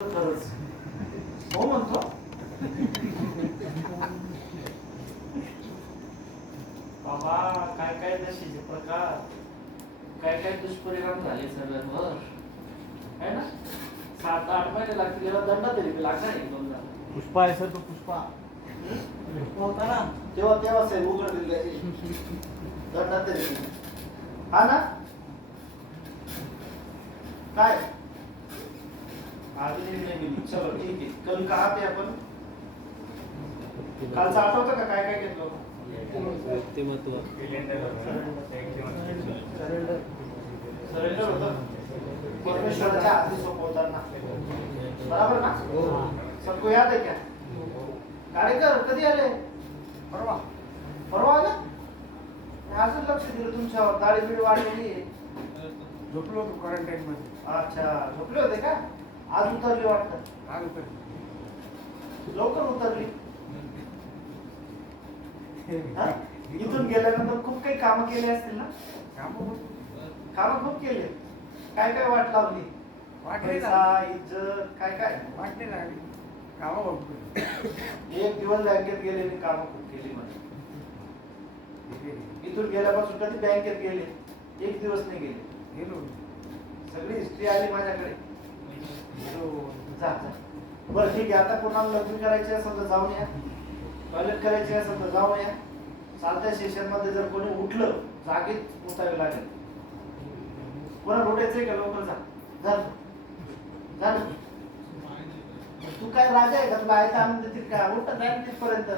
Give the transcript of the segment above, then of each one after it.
खरंच हो म्हणतो. बाबा काय काय नशेचे प्रकार, काय काय दुष्परिणाम झाले सगळ्यांवर है ना. 7-8 महिने लागतील याला, दंड तरी लागणार एक दोन जण. पुष्पा आहे सर, तो पुष्पा होता ना तेव्हा साहेब उघड दिले दंड तरी हा ना. काय अजून नाही मिली. चलो ठीक आहे. कल कहा थे आपण, कालचं आठवतं का काय काय घेतलं होतं. सरेंडर होतं परमेश्वराच्या हाती सोपवताना, बराबर ना. सबको याद है क्या. कार्यकर कधी आले. परवा आले. अजून लक्ष दिलं तुमच्यावर. दाढी बिडी वाढलेली आहे. झोपलो होतो क्वारंटाईन मध्ये. अच्छा झोपले होते का. आज उतरली वाटतं. आज उतरली. लवकर उतरली. इथून गेल्यानंतर खूप काही कामं केली असतील ना. कामं खूप केले. काय काय वाट लावली. पैसा इज्जत काय काय वाटले लागली. कामा बघतो. एक दिवस बँकेत गेले आणि कामं खूप केली म्हणे. इथून गेल्यापासून कधी बँकेत गेले. एक दिवस नाही गेले. गेलो. सगळी हिस्ट्री आली माझ्याकडे. जा जा. बरं ठीक आहे. आता कोणाला लग्न करायचे असेल तर जाऊन या. टॉयलेट करायचे असेल तर जाऊन या. चालत्या सेशन मध्ये जर कोणी उठलं जागेत उठावे लागेल. कोणा उठायचंय का लवकर जा. जा ना. तू काय राजा आहे का. तुला आयचं आनंद देतील का. उठत नाही तिथपर्यंत.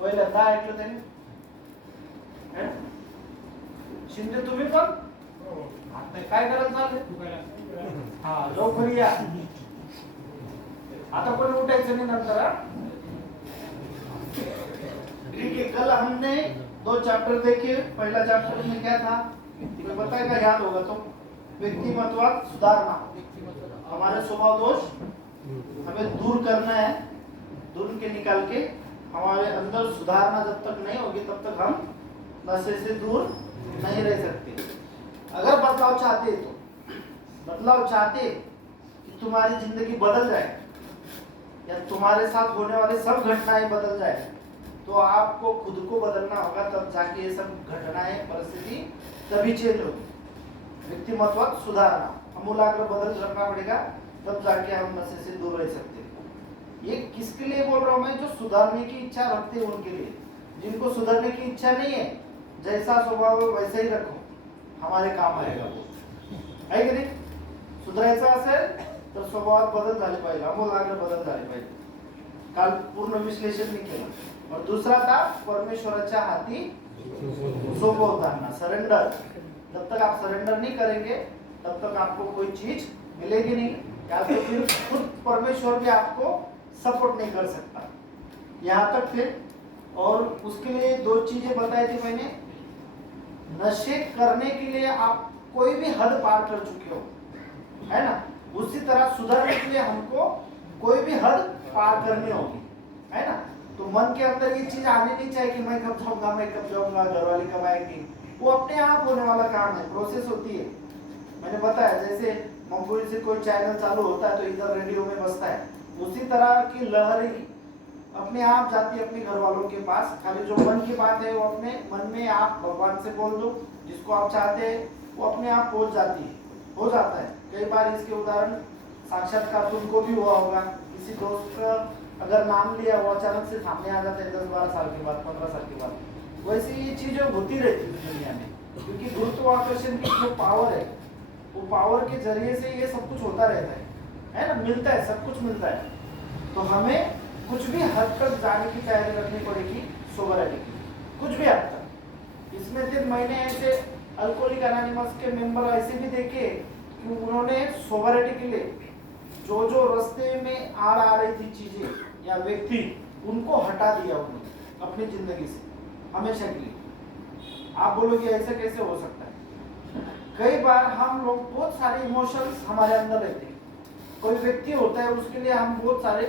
पहिल्यांदा ऐकलं त्याने. शिंदे तुम्ही पण काय करत चालले. हा लवकर या. आता कोणी उठायचं नाही नंतर. ठीक है. कल हमने 2 चैप्टर देखे. पहला चैप्टर में क्या था तुम्हें बताएगा, याद होगा तो. व्यक्तिमत्व सुधारना. हमारे स्वभाव दोष हमें दूर करना है. दूर के निकाल के हमारे अंदर सुधारना जब तक नहीं होगी तब तक हम नशे से दूर नहीं रह सकते. अगर बदलाव चाहते तो बदलाव चाहते कि तुम्हारी जिंदगी बदल जाए या तुम्हारे साथ होने वाले सब घटनाएं बदल जाए, तो आपको खुद को बदलना होगा. तब जाके ये सब घटनाएं परिस्थिति तभी चेंज होगी. व्यक्तिमत्व सुधारना, आमूलाग्र बदल करना पड़ेगा. तब जाके हम नशे से दूर रह सकते हैं. ये किसके लिए बोल रहा हूं मैं. जो सुधारने की इच्छा रखते हैं उनके लिए. जिनको सुधरने की इच्छा नहीं है, जैसा स्वभाव है वैसे ही रखो, हमारे काम आएगा वो. है की नाही. सुधारायचं असेल तर स्वभावात बदल झाले पाहिजे. आमूलाग्र बदल झाले पाहिजे. काल पूर्ण विश्लेषण मी केलं. और दूसरा था परमेश्वराच्या हाती सोपवताना, सरेंडर. जब तक आप सरेंडर नहीं करेंगे तब तक आपको कोई चीज मिलेगी नहीं. या तो फिर खुद परमेश्वर भी आपको सपोर्ट नहीं कर सकता. यहाँ तक थे. और उसके लिए 2 चीजें बताई थी मैंने. नशे करने के लिए आप कोई भी हद पार कर चुके हो, है ना. उसी तरह सुधरने के लिए हमको कोई भी हद पार करनी होगी, है ना. तो मन के अंदर ये चीज आनी नहीं चाहिए कि मैं कब जाऊंगा, मैं कब जाऊंगा, घरवाली कब आएगी. वो अपने आप होने वाला काम है. प्रोसेस होती है. मैंने बताया जैसे मुंबई से कोई चैनल चालू होता है तो इधर रेडियो में बजता है. उसी तरह की लहरें अपने आप जाती है अपने घर वालों के पास. खाली जो मन की बात है वो अपने मन में आप भगवान से बोल दो. जिसको आप चाहते हैं वो अपने आप पहुंच जाती है, हो जाता है. कई बार इसके उदाहरण साक्षात्कार तुमको भी हुआ होगा. किसी दोस्त का अगर नाम लिया वो अचानक से सामने आ जाता है 10-12 साल के बाद, 15 साल के बाद. वैसे ये चीजें होती रहती है दुनिया में. क्योंकि गुरुत्वाकर्षण की जो पावर है वो पावर के जरिए से ये सब कुछ होता रहता है ना. मिलता है, सब कुछ मिलता है. तो हमें कुछ भी हद तक जाने की तैयारी रखनी पड़ेगी सोबरिटी की. कुछ भी हद तक. इसमें फिर मैंने ऐसे अल्कोहलिक एनोनिमस के मेंबर ऐसे भी देखे कि उन्होंने सोबरिटी के लिए जो जो रास्ते में आ रही थी चीजें या व्यक्ति, उनको हटा दिया उन्होंने अपनी जिंदगी से हमेशा के लिए. आप बोलोगे ऐसे कैसे हो सकता है. कई बार हम लोग बहुत सारे इमोशंस हमारे अंदर रहते हैं. कोई व्यक्ति होता है उसके लिए हम बहुत सारे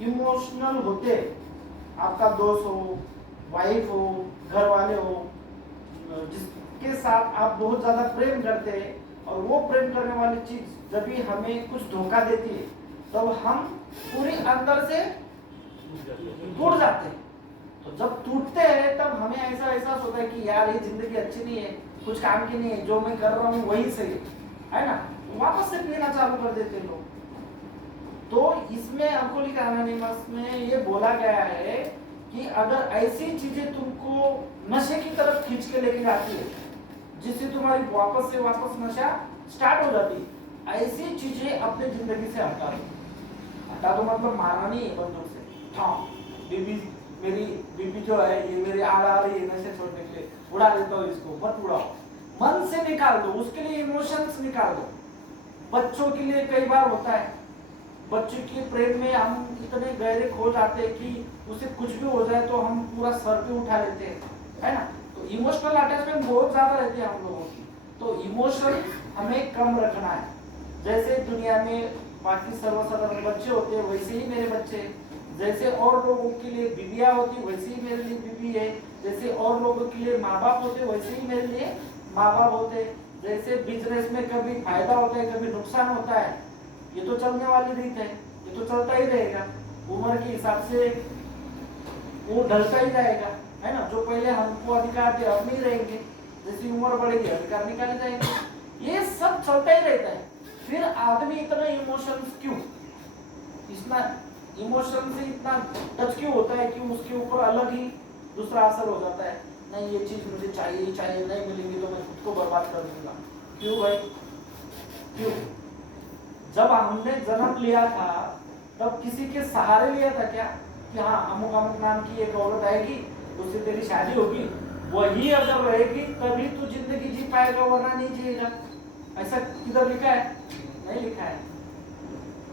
इमोशनल होते हैं. आपका दोस्त हो, वाइफ हो, घर वाले हो, जिस के साथ आप बहुत ज्यादा प्रेम करते हैं और वो प्रेम करने वाली चीज जब भी हमें कुछ धोखा देती है तब हम पूरी अंदर से टूट जाते हैं। तो जब टूटते हैं तब हमें ऐसा एहसास होता है कि यार ये जिंदगी अच्छी नहीं है, कुछ काम की नहीं है, जो मैं कर रहा हूँ वही सही है ना, वापस से पीना चालू कर देते लोग। तो इसमें अल्कोहलिक एनोनिमस में ये बोला गया है कि अगर ऐसी चीजें तुमको नशे की तरफ खींच के लेके जाती है जिससे तुम्हारी वापस से वापस नशा स्टार्ट हो जाती है, ऐसी चीजें अपने जिंदगी से हटा दो। हटा दो मतलब मारना नहीं है बंदूक से, हाँ बीबी मेरी बीबी जो है ये मेरी आड़ आ रही है नशे छोड़ने के लिए, उड़ा देता हूँ इसको, मत उड़ाओ, मन से निकाल दो, उसके लिए इमोशंस निकाल दो। बच्चों के लिए कई बार होता है, बच्चे के प्रेम में हम इतने गहरे खो जाते हैं कि उसे कुछ भी हो जाए तो हम पूरा सर पे उठा लेते हैं, है ना। तो इमोशनल अटैचमेंट बहुत ज्यादा रहती है हम लोगों की। तो इमोशन हमें कम रखना है। जैसे दुनिया में बाकी सर्वसाधारण बच्चे होते हैं वैसे ही मेरे बच्चे, जैसे और लोगों के लिए बीबियां होती वैसे ही मेरे लिए बीबी है, जैसे और लोगों के लिए माँ बाप होते वैसे ही मेरे लिए माँ बाप होते। जैसे बिजनेस में कभी फायदा होता है कभी नुकसान होता है, ये तो चलने वाली रीत है, ये तो चलता ही रहेगा, उम्र के हिसाब से वो ढलता ही जाएगा, है ना। जो पहले हमको अधिकार थे अब नहीं रहेंगे, जैसी उम्र बढ़ेगी अधिकार निकाले जाएंगे, ये सब चलता ही रहता है। फिर आदमी इतना इमोशंस क्यों, इतना इमोशन से इतना टच क्यों होता है कि उसके ऊपर अलग ही दूसरा असर हो जाता है, नहीं ये चीज मुझे चाहिए ही चाहिए, नहीं मिलेंगी तो मैं खुद को बर्बाद कर दूंगा। क्यों भाई क्यों? जब हमने जन्म लिया था तब किसी के सहारे लिया था क्या कि हाँ अमुक अमुक नाम की एक औरत आएगी उससे तेरी शादी होगी, वही अगर रहेगी तभी तू जिंदगी जी पाएगा वरना नहीं जिएगा, ऐसा किधर लिखा है? नहीं लिखा है।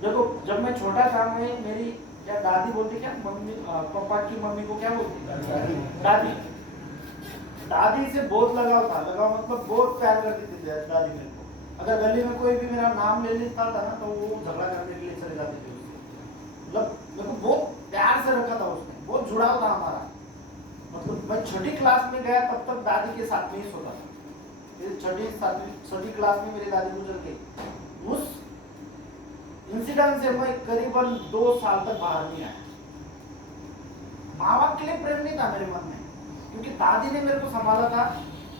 देखो जब मैं छोटा था मैं मेरी क्या दादी बोलती, क्या मम्मी पापा की मम्मी को क्या बोलती, दादी। दादी से बहुत लगाव था, लगाव मतलब बहुत प्यार करती थी दादी मेरे को। अगर गली में कोई भी मेरा नाम ले लेता था ना तो वो झगड़ा करने के लिए चले जाते थे उससे, मतलब मेरे को बहुत प्यार से रखा था उसने, बहुत जुड़ाव था हमारा। मतलब मैं छठी क्लास में गया तब तक दादी के साथ में ही सोता था, फिर छठी क्लास में मेरी दादी गुजर गई। उस इंसिडेंट से मैं करीबन 2 साल तक बाहर नहीं आया। माँ बाप के लिए प्रेम नहीं था मेरे मन में, क्योंकि दादी ने मेरे को संभाला था,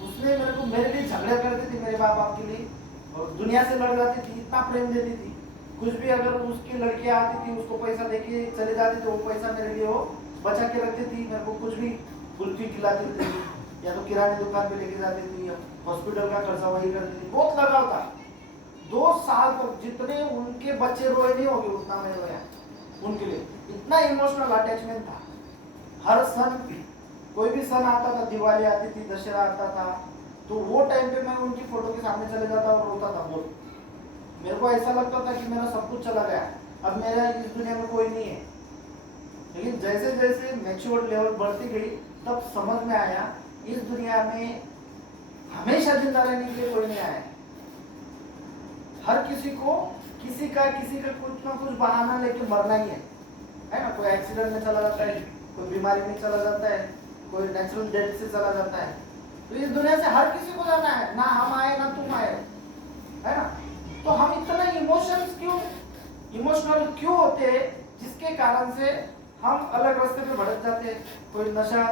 उसने मेरे को मेरे लिए झगड़े करती थी मेरे माँ बाप के लिए और दुनिया से लड़ जाती थी, इतना प्रेम देती थी। कुछ भी अगर उसकी लड़कियां आती थी उसको पैसा देके चले जाती थी, वो पैसा मेरे लिए वो बचा के रखती थी, मेरे को कुछ भी कुल्फी खिलाती थी या तो किराने दुकान पे लेके जाती थी, हॉस्पिटल का खर्चा वही करती थी, बहुत लगाव था। 2 साल तक जितने उनके बच्चे रोए नहीं होंगे उतना मैं रोया उनके लिए, इतना इमोशनल अटैचमेंट था। हर सन कोई भी सन आता था, दिवाली आती थी, दशहरा आता था, तो वो टाइम पे मैं उनकी फोटो के सामने चले जाता और रोता था बहुत। मेरे को ऐसा लगता था कि मेरा सब कुछ चला गया, अब मेरा इस दुनिया में कोई नहीं है। लेकिन जैसे जैसे मैच्योर लेवल बढ़ती गई तब समझ में आया इस दुनिया में हमेशा जिंदा रहने के लिए कोई नहीं आया। हर किसी को किसी का कुछ ना कुछ बहाना लेके मरना ही है ना। कोई एक्सीडेंट में चला जाता है, कोई बीमारी में चला जाता है, कोई नेचुरल डेथ से चला जाता है। तो इस दुनिया से हर किसी को जाना है, ना हम आए ना तुम आए, है ना। तो हम इतना इमोशनल क्यों होते हैं, जिसके कारण से हम अलग रास्ते पे भटक जाते हैं। कोई नशा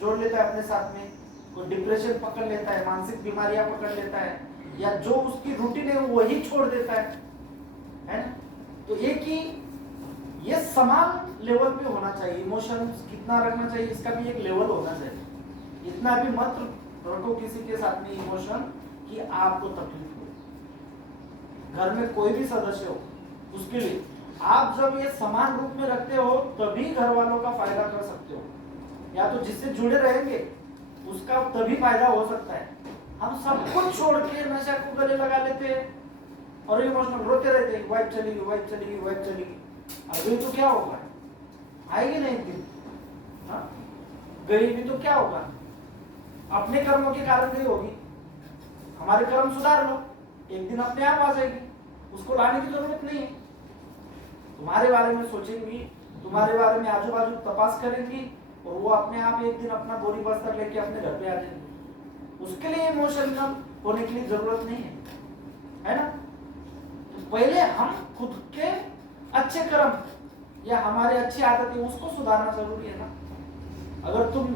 जोड़ लेता है अपने साथ में, कोई डिप्रेशन पकड़ लेता है, मानसिक बीमारियां पकड़ लेता है, या जो उसकी रूटीन है वही छोड़ देता है ना। तो एक ही ये समान लेवल पे होना चाहिए, इमोशंस कितना रखना चाहिए इसका भी एक लेवल होना चाहिए। इतना भी मत रखो किसी के साथ में इमोशन कि आपको तकलीफ हो। घर में कोई भी सदस्य हो उसके लिए आप जब ये समान रूप में रखते हो तभी घर वालों का फायदा कर सकते हो, या तो जिससे जुड़े रहेंगे उसका तभी फायदा हो सकता है। हम सब कुछ छोड़ के नशा को गले लगा लेते हैं और इमोशनल रोते रहते हैं, वाइफ चली गई। अभी तो क्या होगा, आएगी नहीं दिन, गई भी तो क्या होगा, अपने कर्मों के कारण गई होगी। हमारे कर्म सुधार लो, एक दिन अपने आप आ जाएगी, उसको लाने की जरूरत नहीं है। तुम्हारे बारे में सोचेंगी, तुम्हारे बारे में आजू बाजू तपास करेंगी और वो अपने आप एक दिन अपना बोरी बस्तर लेके अपने घर पे आ जाएंगे। उसके लिए इमोशनल होने की जरूरत नहीं है ना। तो पहले हम खुद के अच्छे कर्म या हमारे अच्छी आदतें उसको सुधारना जरूरी है ना। अगर तुम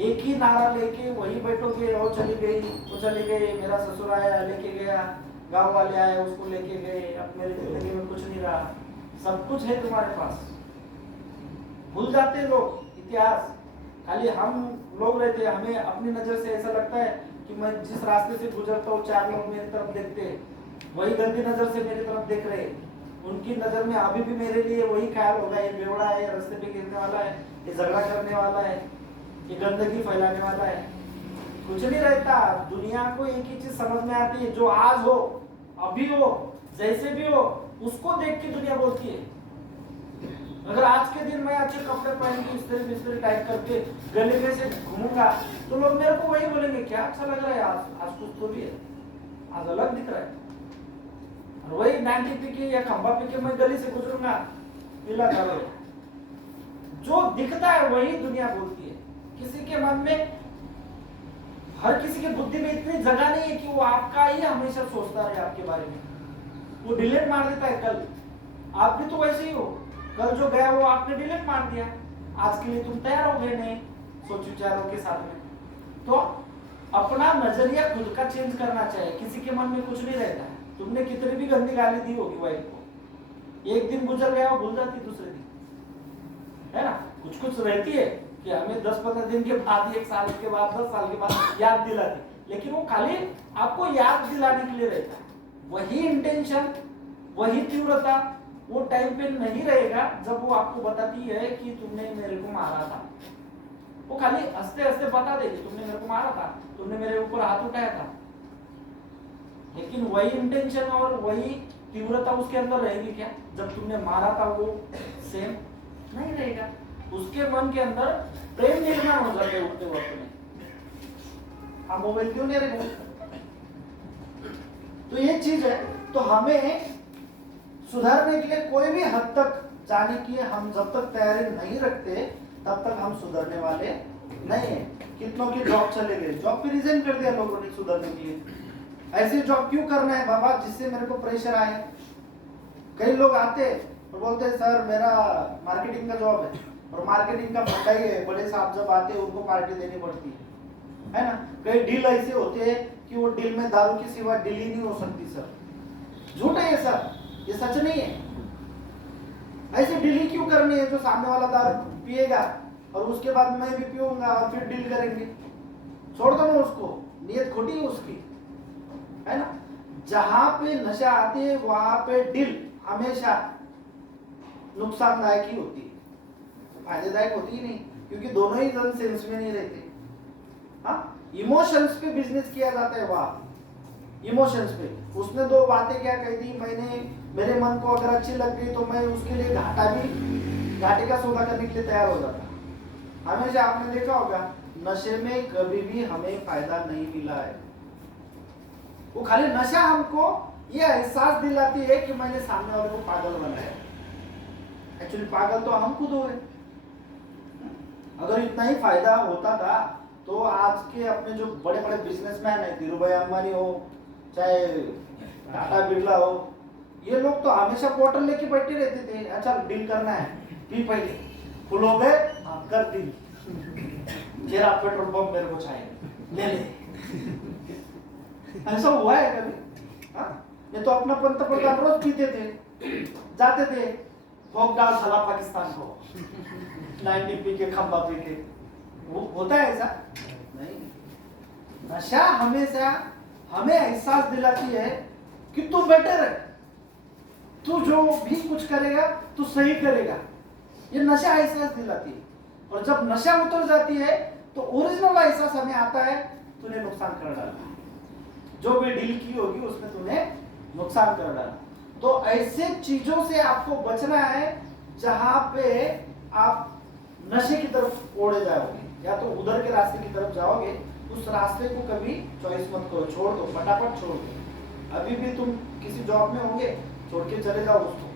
एक ही नारा लेके वही बैठोगे, वो चली गई, वो चली गई, मेरा ससुर आया लेके गया, गांव वाले आए उसको लेके गए, अब मेरी जिंदगी में कुछ नहीं रहा, सब कुछ है तुम्हारे पास, भूल जाते हैं लोग इतिहास। खाली हम लोग रहते हैं, हमें अपनी नजर से ऐसा लगता है कि मैं जिस रास्ते से गुजरता हूँ 4 लोग मेरी तरफ देखते हैं, वही गंदी नजर से मेरी तरफ देख रहे हैं। उनकी नजर में अभी भी मेरे लिए वही ख्याल होगा, ये बेवड़ा है, रास्ते पे गिरने वाला है, ये झगड़ा करने वाला है, ये गंदगी फैलाने वाला है। कुछ नहीं रहता। दुनिया को एक ही चीज समझ में आती है, जो आज हो, अभी हो, जैसे भी हो, उसको देख के दुनिया बोलती है। अगर आज के दिन मैं अच्छे कपड़े पहन के इस्त्री बिस्त्री टाइट करके गली में से घूमूंगा तो लोग मेरे को वही बोलेंगे, क्या अच्छा लग रहा है आज कुछ तो भी है, आज अलग दिख रहा है। और वही 90 पी के या खंबा पी के मैं गली से गुजरूंगा, पीला करो, जो दिखता है वही दुनिया बोलती है। किसी के मन में, हर किसी की बुद्धि में इतनी जगह नहीं है कि वो आपका ही हमेशा सोचता रहे आपके बारे में, वो डिलीट मार देता है। कल आप भी तो वैसे ही हो, कल जो गया वो आपने डिलीट मार दिया, आज के लिए तुम तैयार हो गए नए सोच विचारों के साथ में। तो अपना नजरिया खुद का चेंज करना चाहिए। किसी के मन में कुछ नहीं रहता है। तुमने कितनी भी गंदी गाली दी होगी वाइफ को, एक दिन गुजर गया वो भूल जाती दूसरे दिन, है ना। कुछ कुछ रहती है कि हमें 10-15 दिन के बाद, 1 साल के बाद, 10 साल के बाद याद दिलाती, लेकिन वो खाली आपको याद दिलाने के लिए रहता है। वही इंटेंशन, वही तीव्रता वो टाइम पे नहीं रहेगा जब वो आपको बताती है कि तुमने मेरे को मारा था। वो खाली हंसते हंसते बता देगी तुमने मेरे को मारा था, तुमने मेरे ऊपर हाथ उठाया था, लेकिन वही इंटेंशन और वही तीव्रता उसके अंदर रहेगी क्या जब तुमने मारा था? वो सेम नहीं रहेगा। उसके मन के अंदर प्रेम निर्माण हो जाता है उठते वक्त में। आप मोबाइल क्यों नहीं रहे? तो ये चीज है। तो हमें सुधारने के लिए कोई भी हद तक जाने की हम जब तक तैयारी नहीं रखते तब तक हम सुधरने वाले नहीं है। कितनों की जॉब चले गए, जॉब पे रिजाइन कर दिया लोगों ने सुधरने के लिए। ऐसे जॉब क्यों करना है बाबा जिससे मेरे को प्रेशर आए? कई लोग आते और बोलते हैं सर मेरा मार्केटिंग का जॉब है, और मार्केटिंग का भट्टा ही है, बड़े साहब जब आते हैं उनको पार्टी देनी पड़ती है ना। कई डील ऐसे होते हैं कि वो डील में दारू के सिवा डील ही नहीं हो सकती सर। झूठ है ये सर, ये सच नहीं है। ऐसे डील ही क्यों करनी है? जो सामने वाला दारू पिएगा और उसके बाद मैं भी पीऊंगा और फिर डील करेंगे, छोड़ दो ना उसको, नियत खोटी है उसकी, है ना। जहां पे नशा आती है वहां पे डील हमेशा नुकसानदायक ही होती है, फायदेदायक होती ही नहीं, क्योंकि दोनों ही जन सेंस में नहीं रहते। हाँ, इमोशंस पे बिजनेस किया जाता है वहां, इमोशंस पे। उसने 2 बातें क्या कही थी, मैंने मेरे मन को अगर अच्छी लग गई तो मैं उसके लिए घाटे का सौदा करने के लिए तैयार हो जाता। हमेशा आपने देखा होगा नशे में कभी भी हमें फायदा नहीं मिला है। वो खाली नशा हमको ये एहसास दिलाती है कि मैंने सामने वाले को पागल बनाया। एक्चुअली पागल तो हम खुद हुए। अगर इतना ही फायदा होता था तो आज के अपने जो बड़े बड़े बिजनेसमैन है, धीरूभाई अंबानी हो चाहे टाटा बिरला हो, ये लोग तो हमेशा बोतल लेके बैठे रहते थे। अच्छा डील करना है, पी पहले, फुल हो गए कर डील, फिर आप पेट्रोल पंप मेरे को चाहिए, ले ले। ऐसा हुआ है कभी? हाँ, ये तो अपना पंतप्रधान रोज पीते थे, जाते थे भोग डाल साला पाकिस्तान को, 90 पी के खंबा पी के। वो होता है ऐसा? नहीं। नशा हमेशा हमें एहसास दिलाती है कि तू बेटर है, तू जो भी कुछ करेगा तू सही करेगा, ये नशा एहसास दिलाती है। और जब नशा उतर जाती है तो ओरिजिनल एहसास हमें आता है तूने नुकसान कर डाला, जो भी डील की होगी उसमें तूने नुकसान कर डाला। तो ऐसे चीजों से आपको बचना है जहां पे आप नशे की तरफ ओढ़े जाओगे या तो उधर के रास्ते की तरफ जाओगे। उस रास्ते को कभी चॉइस मत करो, छोड़ दो, फटाफट छोड़ दो। अभी भी तुम किसी जॉब में होंगे, छोड़ के चले जाओ उसको,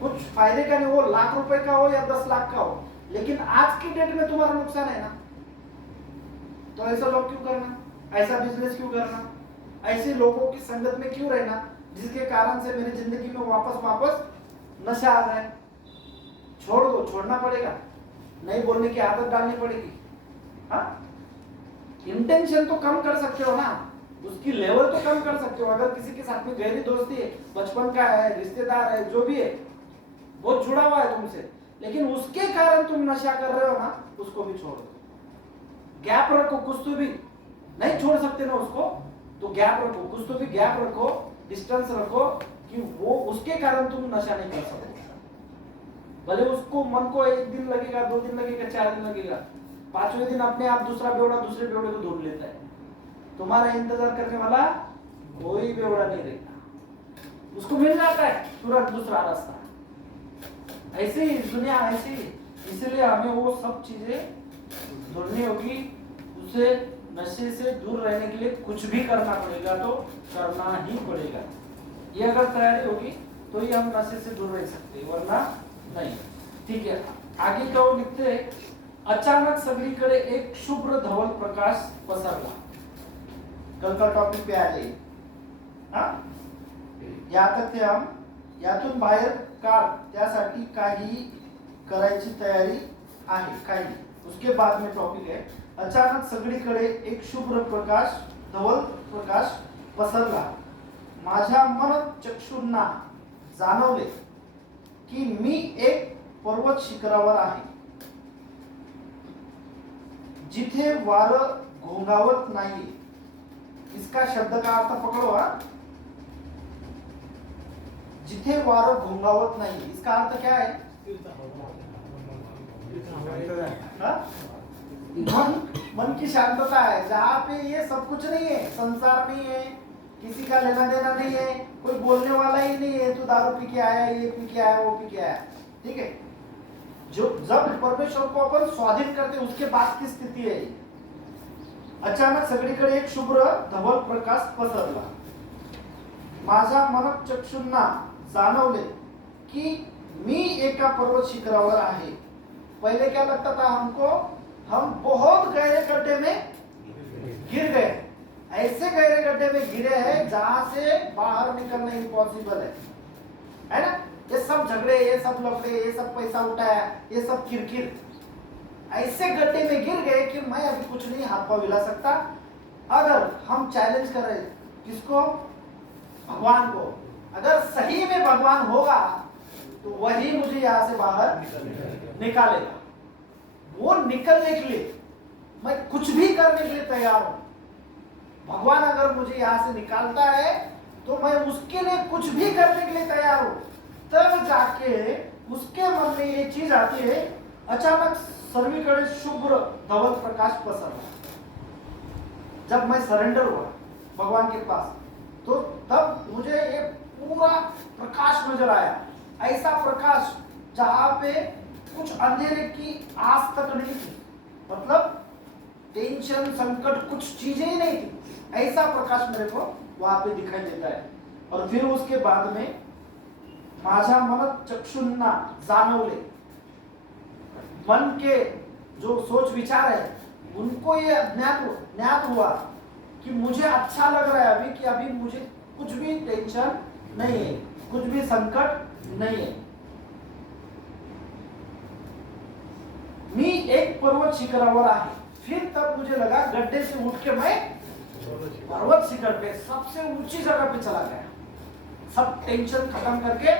कुछ फायदे का नहीं, वो लाख रुपए का हो या 10 लाख का हो, लेकिन आज की डेट में तुम्हारा नुकसान है ना। तो ऐसा लोग क्यों करना? ऐसा बिजनेस क्यों करना, ऐसे लोगों की संगत में क्यों रहना जिसके कारण से मेरी जिंदगी में वापस नशा आ जाए। छोड़ दो, छोड़ना पड़ेगा, नहीं बोलने की आदत डालनी पड़ेगी। हाँ, इंटेंशन तो कम कर सकते हो ना, उसकी लेवल तो कम कर सकते हो। अगर किसी के साथ में गहरी दोस्ती है, बचपन का है, रिश्तेदार है, जो भी है, बहुत जुड़ा हुआ है तुमसे, लेकिन उसके कारण तुम नशा कर रहे हो ना, उसको भी छोड़ दो। गैप रखो, कुछ तो भी, नहीं छोड़ सकते ना उसको, तो गैप रखो, कुछ तो भी गैप रखो, डिस्टेंस रखो कि वो उसके कारण तुम नशा नहीं कर सकते। भले उसको मन को 1 दिन लगेगा, 2 दिन लगेगा, 4 दिन लगेगा, 5वें दिन अपने आप दूसरा बेवड़ा दूसरे बेवड़े को ढूंढ लेता है। तुम्हारा इंतजार करने वाला कोई बेवड़ा नहीं रहेगा, उसको मिल जाता है तुरंत दूसरा रास्ता। ऐसे ही दुनिया ऐसी, इसलिए हमें वो सब चीजें ढूंढनी होगी। उसे नशे से दूर रहने के लिए कुछ भी करना पड़ेगा, तो करना ही पड़ेगा। ये अगर तैयारी होगी तो ही हम नशे से दूर रह सकते हैं, वरना नहीं। ठीक है, आगे तो लिखते हैं, अचानक सगळीकडे एक शुभ्र धवल प्रकाश पसरला। कल का टॉपिक पे आ जाइए। हाँ, या तक ते हम यातून बाहेर काढ, त्यासाठी काही करायची तयारी आहे, काही। उसके बाद में टॉपिक है, अचानक सगळीकडे एक शुभ्र प्रकाश, धवल प्रकाश पसरला। माझ्या मन चक्षुंना जाणवले की मी एक पर्वत शिखरावर आहे, जिथे वारं घोंगावत नाही। इसका शब्द का अर्थ पकड़ो। जिथे वारं घोंगावत नहीं, इसका अर्थ क्या है? मन की शांतता है, जहाँ पे ये सब कुछ नहीं है, संसार नहीं है, किसी का लेना देना नहीं है, कोई बोलने वाला ही नहीं है, तू दारू पी के आया, ये पी के आया, वो पी के आया। ठीक है, जो जब परमेश्वर को अपन स्वाधीन करते उसके बाद की स्थिति है। अचानक सगळीकडे एक शुभ्र धवल प्रकाश पसरला। माझ्या मन चक्षुंना जाणवले कि मी एका पर्वत शिखरावर आहे। पहले क्या लगता था हमको, हम बहुत गहरे गड्ढे में गिर गए, ऐसे गहरे गड्ढे में गिरे हैं जहां से बाहर निकलना इम्पॉसिबल है ना। ये सब झगड़े, ये सब लफड़े, ये सब पैसा उठाया, ये सब किरकिर, ऐसे गड्ढे में गिर गए कि मैं अभी कुछ नहीं हाथ पांव हिला सकता। अगर हम चैलेंज कर रहे किसको, भगवान को, अगर सही में भगवान होगा तो वही मुझे यहां से बाहर निकालेगा। वो निकलने के लिए मैं कुछ भी करने के लिए तैयार हूं। भगवान अगर मुझे यहां से निकालता है तो मैं उसके लिए कुछ भी करने के लिए तैयार हूं। तब जाके उसके मन में ये चीज आती है, अचानक सर्वीकडे शुभ्र धवल प्रकाश पसरला। जब मैं सरेंडर हुआ भगवान के पास, तो तब मुझे ये पूरा प्रकाश नजर आया। ऐसा प्रकाश जहां पे कुछ अंधेरे की आस तक नहीं थी, मतलब टेंशन, संकट, कुछ चीजें ही नहीं थी। ऐसा प्रकाश मेरे को वहां पे दिखाई देता है। और फिर उसके बाद में माझ्या मन चक्षुंना जाणवले, मन के जो सोच विचार है उनको ये ज्ञात हुआ कि मुझे अच्छा लग रहा है अभी, कि अभी मुझे कुछ भी टेंशन नहीं है, कुछ भी संकट नहीं है। मी एक पर्वत शिखरावर आहे। फिर तब मुझे लगा गड्ढे से उठ के मैं पर्वत शिखर पे सबसे ऊंची जगह पे चला गया। सब टेंशन खत्म करके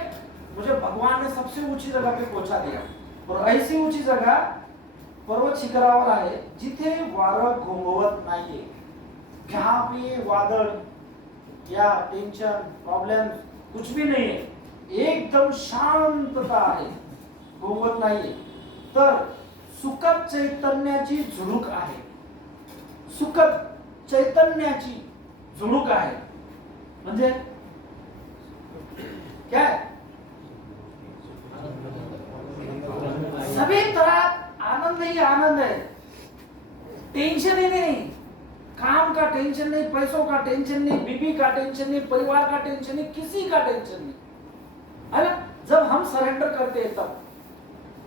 मुझे भगवान ने सबसे ऊंची जगह पे पहुंचा दिया। और ऐसी ऊंची जगह पर्वत शिखरावर आहे जिथे वारं घोंगवत नाहीये, जहां पे वादळ या टेंशन, प्रॉब्लम कुछ भी नहीं है, एकदम शांतता आहे, घोंगवत नाहीये। तर सुखद चैतन्याची झुळूक आहे, सुखद चैतन्याची झुळूक आहे। म्हणजे क्या है? सभी तरह आनंद ही आनंद है, टेंशन ही नहीं, काम का टेंशन नहीं, पैसों का टेंशन नहीं, बीवी का टेंशन नहीं, परिवार का टेंशन नहीं, किसी का टेंशन नहीं, है ना। जब हम सरेंडर करते हैं तब,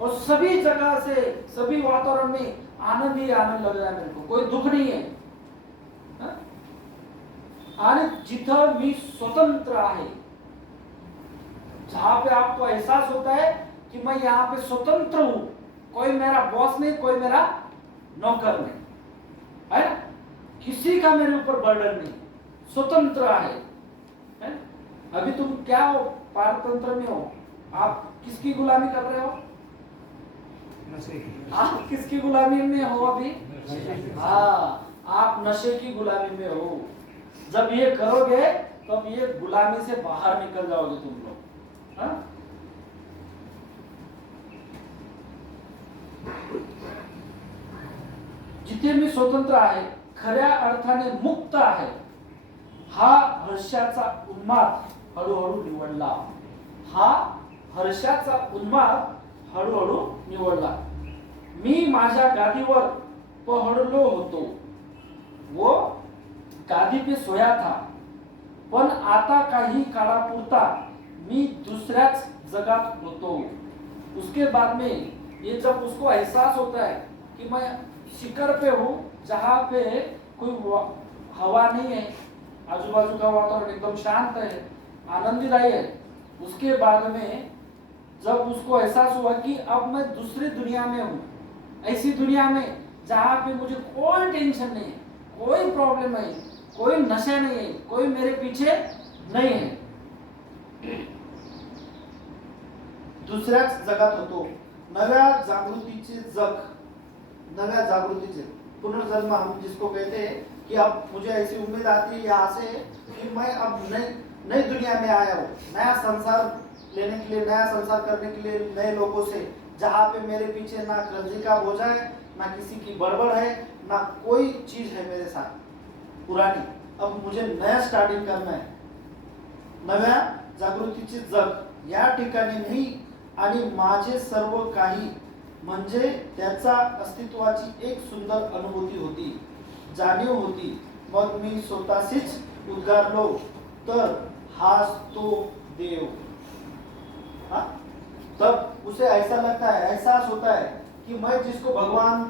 और सभी जगह से, सभी वातावरण में आनंद ही आनंद लग रहा है मेरे को, कोई दुख नहीं है, आणि जिथं मी स्वतंत्र आहे, जहां पे आपको एहसास होता है कि मैं यहाँ पे स्वतंत्र हूं, कोई मेरा बॉस नहीं, कोई मेरा नौकर नहीं, है ना, किसी का मेरे ऊपर बर्डन नहीं, स्वतंत्र है। अभी तुम क्या हो, पारतंत्र में हो, आप किसकी गुलामी कर रहे हो? नशे आप किसकी गुलामी में हो अभी? हाँ, आप नशे की गुलामी में हो। जब ये करोगे तब ये गुलामी से बाहर निकल जाओगे तुम लोग। हाँ? जिथे मी स्वतंत्र आहे, खऱ्या अर्थाने मुक्त आहे, हा हर्षाचा उन्माद हळूहळू निवडला। हा हर्षाचा उन्माद हळूहळू निवडला। मी माझ्या गादीवर पहडलो होतो, वो गादी पे सोया था, पण आता काही काळापुरता मी दुसऱ्याच जगात होतो। उसके बाद में ये जब उसको एहसास होता है कि मैं शिखर पे हूँ, जहाँ पे कोई हवा नहीं है, आजू बाजू का वातावरण एकदम शांत है, आनंददायी है, उसके बाद में जब उसको एहसास हुआ कि अब मैं दूसरी दुनिया में हूँ, ऐसी दुनिया में जहाँ पे मुझे कोई टेंशन नहीं है, कोई प्रॉब्लम नहीं, कोई नशा नहीं है, कोई मेरे पीछे नहीं है, दुसऱ्याच जगात होतो। नव्या जागृतीचे जग, नव्या जागृतीचे पुनर्जन्म हम जिसको कहते हैं कि अब मुझे ऐसी उम्मीद आती है यहाँ से कि मैं अब नई दुनिया में आया हूँ, नया संसार लेने के लिए, नया संसार करने के लिए, नए लोगों से, जहाँ पे मेरे पीछे ना कर्जी का बोझा है, ना किसी की बड़बड़ है, ना कोई चीज है मेरे साथ पुरानी। अब मुझे नया स्टार्टिंग करना है। नव्या जागृतीचे जग या ठिकाणी मी आणि माझे सर्व काही म्हणजे त्याचा अस्तित्वाची एक सुंदर अनुभूती होती, जाणीव होती। मग मी स्वतःशीच उद्गारलो, तर हाच तो देव। हाँ? तब उसे ऐसा लगता है, एहसास होता है कि मैं जिसको भगवान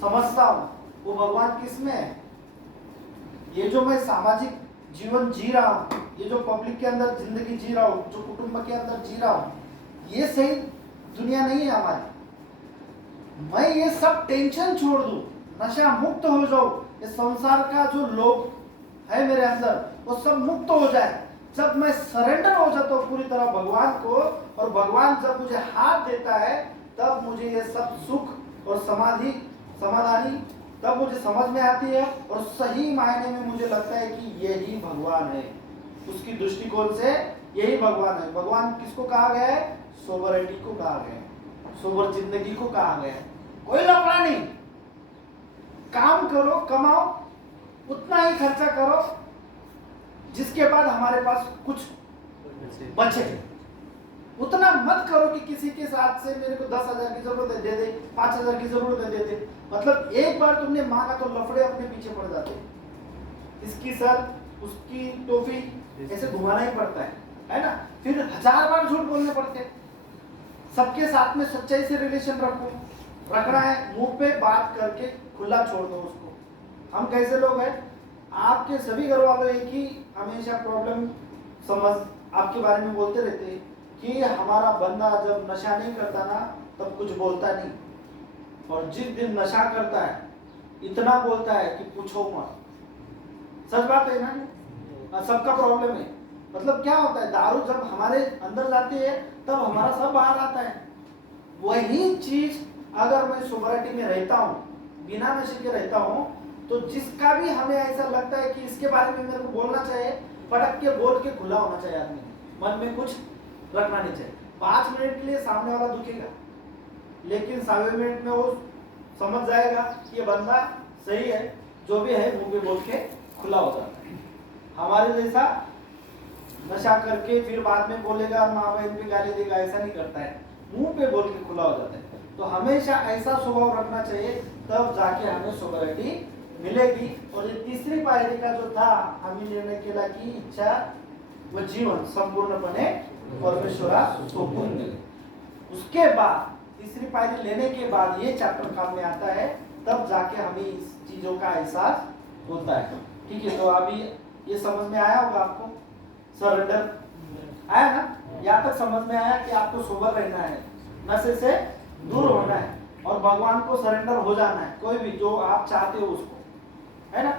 समझता हूँ, वो भगवान किस में है। ये जो मैं सामाजिक जीवन जी रहा हूँ, ये जो पब्लिक के अंदर जिंदगी जी रहा हूँ, जो कुटुंब के अंदर जी रहा हूँ, ये सही दुनिया नहीं है हमारी। मैं ये सब टेंशन छोड़ दूं, नशा मुक्त हो जाऊं, ये संसार का जो लोभ है मेरे अंदर वो सब मुक्त हो जाए। जब मैं सरेंडर हो जाता हूँ पूरी तरह भगवान को, और भगवान जब मुझे हाथ देता है, तब मुझे ये सब सुख और समाधानी तब मुझे समझ में आती है, और सही मायने में मुझे लगता है कि यही भगवान है। उसकी दृष्टिकोण से यही भगवान है। भगवान किसको कहा गया है? सोबरिटी को कहा गया है, सोबर जिंदगी को कहा गया है। कोई लफड़ा नहीं, काम करो, कमाओ, उतना ही खर्चा करो जिसके बाद हमारे पास कुछ बचे। उतना मत करो कि किसी के साथ से मेरे को 10,000 की जरूरत है दे दे, 5,000 की जरूरत है दे दे। मतलब एक बार तुमने मांगा तो लफड़े अपने पीछे पड़ जाते, इसकी सर उसकी टोपी ऐसे घुमाना ही पड़ता है ना। फिर 1000 बार झूठ बोलने पड़ते। सबके साथ में सच्चाई से रिलेशन रखना है, मुंह पे बात करके खुला छोड़ दो उसको। हम कैसे लोग हैं, आपके सभी घर वालों एक ही हमेशा प्रॉब्लम समझ आपके बारे में बोलते रहते हैं कि हमारा बंदा जब नशा नहीं करता ना तब कुछ बोलता नहीं, और जिस दिन नशा करता है इतना बोलता है कि पूछो मत। सच बात है ना, सबका प्रॉब्लम है। मतलब क्या होता है, दारू जब हमारे अंदर जाती है तब हमारा सब बाहर आता है। वही चीज अगर मैं सोबरिटी में रहता हूँ, बिना नशे के रहता हूँ, तो जिसका भी हमें ऐसा लगता है कि इसके बारे में मेरे को बोलना चाहिए, पटक के बोल के खुला होना चाहिए। आदमी मन में कुछ रखना नहीं चाहिए। 5 मिनट के लिए सामने वाला दुखेगा, लेकिन 7वें मिनट में वो समझ जाएगा कि ये बंदा सही है, जो भी है मुंह पे बोल के खुला हो जाता है। हमारे जैसा नशा करके फिर बाद में बोलेगा, माँ बहन पे गाली देगा, ऐसा नहीं करता है, मुंह पे बोल के खुला हो जाता है। तो हमेशा ऐसा स्वभाव रखना चाहिए, तब जाके हमें सोबरिटी मिलेगी। और ये तीसरी पायरी का जो था, हमें निर्णय केला की इच्छा व जीवन संपूर्णपणे परमेश्वरा सोपून मिले। उसके बाद तीसरी पायरी लेने के बाद ये चैप्टर काम में आता है, तब जाके हमें इस चीजों का एहसास होता है। ठीक है, तो अभी ये समझ में आया होगा आपको? सरेंडर आया ना? यहाँ तक समझ में आया कि आपको सोबर रहना है, नशे से दूर होना है और भगवान को सरेंडर हो जाना है। कोई भी जो आप चाहते हो उसको, है ना,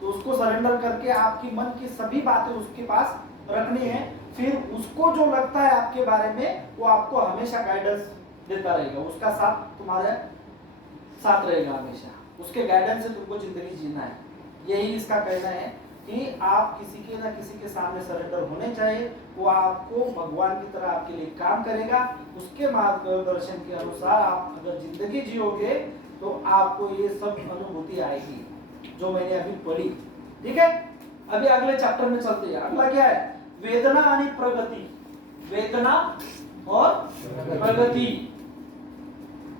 तो उसको सरेंडर करके आपकी मन की सभी बातें उसके पास रखनी है। फिर उसको जो लगता है आपके बारे में वो आपको हमेशा गाइडेंस देता रहेगा, उसका साथ तुम्हारे साथ रहेगा हमेशा, उसके गाइडेंस से तुमको जिंदगी जीना है। यही इसका कहना है कि आप किसी के ना किसी के सामने सरेंडर होने चाहिए। वो आपको भगवान की तरह आपके लिए काम करेगा। उसके मार्गदर्शन के अनुसार आप अगर जिंदगी जियोगे तो आपको ये सब अनुभूति आएगी जो मैंने अभी पढ़ी। ठीक है, अभी अगले चैप्टर में चलते हैं। अगला क्या है? वेदना आणि प्रगति। वेदना और प्रगति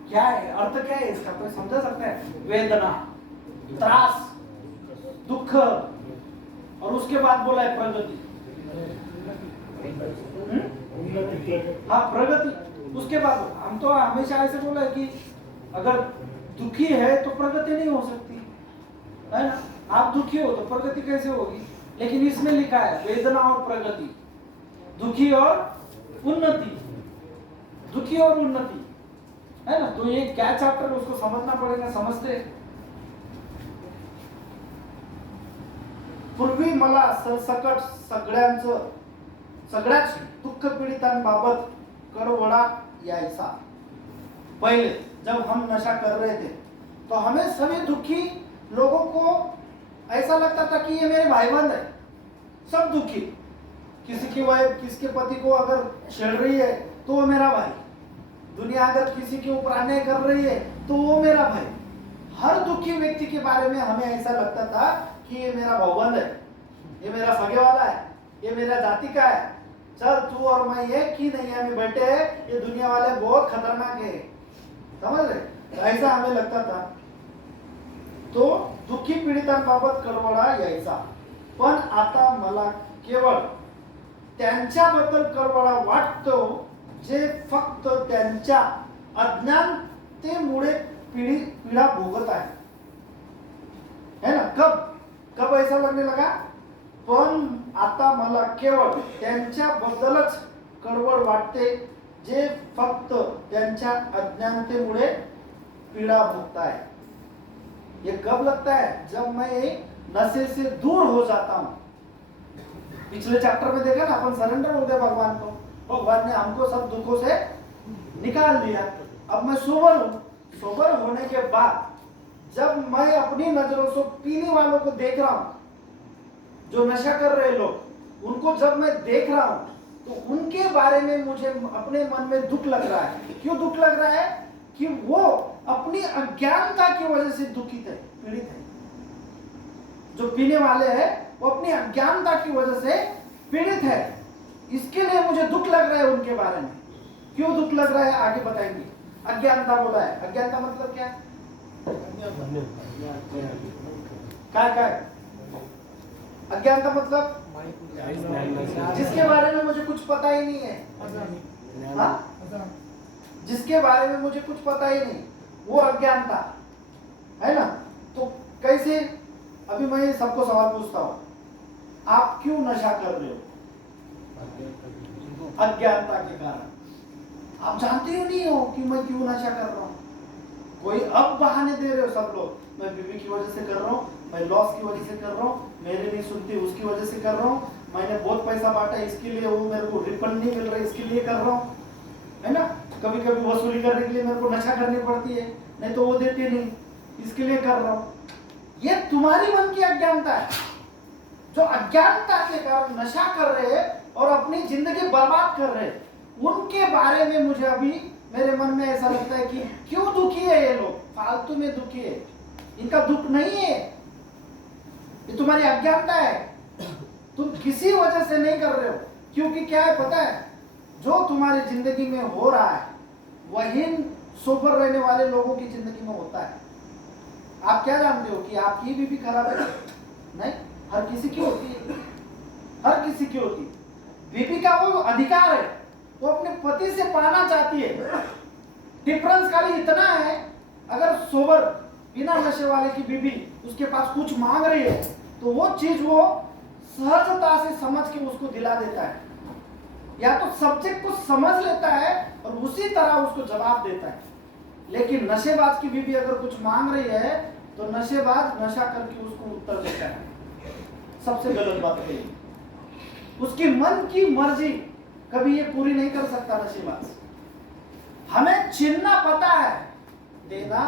क्या है? अर्थ क्या है इसका? कोई समझा सकता है? वेदना, त्रास, दुख, और उसके बाद बोला है प्रगति। हाँ, प्रगति। उसके बाद हम तो हमेशा ऐसे बोला है कि अगर दुखी है तो प्रगति नहीं हो सकती, है ना? आप दुखी हो तो प्रगति कैसे होगी? लेकिन इसमें लिखा है वेदना और प्रगति, दुखी और उन्नति, दुखी और उन्नति, है ना? तो ये क्या चैप्टर है उसको समझना पड़ेगा। समझते? पूर्वी मला सरसकट सगळ्याच दुःख पीडितांबाबत कळवळा यायचा। पहले जब हम नशा कर रहे थे तो हमें सभी दुखी लोगों को ऐसा लगता था कि ये मेरे भाईबंद है, सब दुखी। किसी की वाइफ किसके पति को अगर छेड़ रही है तो वो मेरा भाई, दुनिया अगर किसी के ऊपर अन्याय कर रही है तो वो मेरा भाई। हर दुखी व्यक्ति के बारे में हमें ऐसा लगता था कि ये मेरा भाईबंद है, ये मेरा सगे वाला है, ये मेरा जाति का है। चल तू और मैं एक ही नहीं है, हमें बैठे हैं, ये दुनिया वाले बहुत खतरनाक है, समझ रहे? तो ऐसा हमें लगता था। तो दुःखी पीडितांबाबत कळवळा यायचा, पण आता मला केवळ त्यांच्याबद्दल कळवळा वाटतो जे फक्त त्यांच्या अज्ञानतेमुळे पीडा भोगत आहे, है ना? कब ऐसा लगने लगा? पण आता मला केवळ त्यांच्याबद्दलच कळवळ वाटते जे फक्त त्यांच्या अज्ञानतेमुळे पीड़ा भोगता है। ये कब लगता है? जब मैं नशे से दूर हो जाता हूं। पिछले चैप्टर में देखा ना, अपन सरेंडर हो गए भगवान को, भगवान ने हमको सब दुखों से निकाल दिया। अब मैं सोबर हूं। सोबर होने के बाद जब मैं अपनी नजरों से पीने वालों को देख रहा हूं, जो नशा कर रहे लोग, उनको जब मैं देख रहा हूं तो उनके बारे में मुझे अपने मन में दुख लग रहा है। क्यों दुख लग रहा है? कि वो अपनी अज्ञानता की वजह से दुखित है, पीड़ित है। जो पीने वाले हैं वो अपनी अज्ञानता की वजह से पीड़ित है। इसके लिए मुझे दुख लग रहा है उनके बारे में। क्यों दुख लग रहा है आगे बताएंगे। अज्ञानता बोला है। अज्ञानता मतलब क्या? काय अज्ञानता मतलब जिसके बारे में मुझे कुछ पता ही नहीं है। हाँ? जिसके बारे में मुझे कुछ पता ही नहीं, वो अज्ञानता है ना। तो कैसे? अभी मैं सबको सवाल पूछता हूँ, आप क्यों नशा कर रहे हो? अज्ञानता के कारण। आप जानते ही नहीं हो कि मैं क्यों नशा कर रहा हूँ। कोई अब बहाने दे रहे हो सब लोग, मैं बीवी की वजह से कर रहा हूँ, मैं लॉस की वजह से कर रहा हूँ, मेरे नहीं सुनती उसकी वजह से कर रहा हूँ, मैंने बहुत पैसा बांटा इसके लिए वो मेरे को रिफंड नहीं मिल रहा इसके लिए कर रहा हूँ, है ना। कभी कभी वसूली करने के लिए मेरे को नशा करनी पड़ती है, नहीं तो वो देते नहीं, इसके लिए कर रहा हूँ। ये तुम्हारी मन की अज्ञानता है। जो अज्ञानता के कारण नशा कर रहे हैं और अपनी जिंदगी बर्बाद कर रहे हैं, उनके बारे में मुझे अभी मेरे मन में ऐसा लगता है कि क्यों दुखी है ये लोग, फालतू में दुखी है। इनका दुख नहीं है, ये तुम्हारी अज्ञानता है। तुम किसी वजह से नहीं कर रहे हो। क्योंकि क्या है पता है, जो तुम्हारी जिंदगी में हो रहा है वही सोबर रहने वाले लोगों की जिंदगी में होता है। आप क्या जानते हो कि आपकी बीवी खराब है? नहीं, हर किसी की होती है, हर किसी की होती है। बीवी का वो अधिकार है, वो अपने पति से पाना चाहती है। डिफरेंस खाली इतना है, अगर सोबर बिना नशे वाले की बीवी उसके पास कुछ मांग रही है तो वो चीज वो सहजता से समझ के उसको दिला देता है, या तो सब्जेक्ट को समझ लेता है और उसी तरह उसको जवाब देता है। लेकिन नशेबाज की बीवी अगर कुछ मांग रही है तो नशेबाज नशा करके उसको उत्तर देता है। सबसे गलत बात है, उसकी मन की मर्जी कभी ये पूरी नहीं कर सकता नशेबाज। हमें छीनना पता है, देना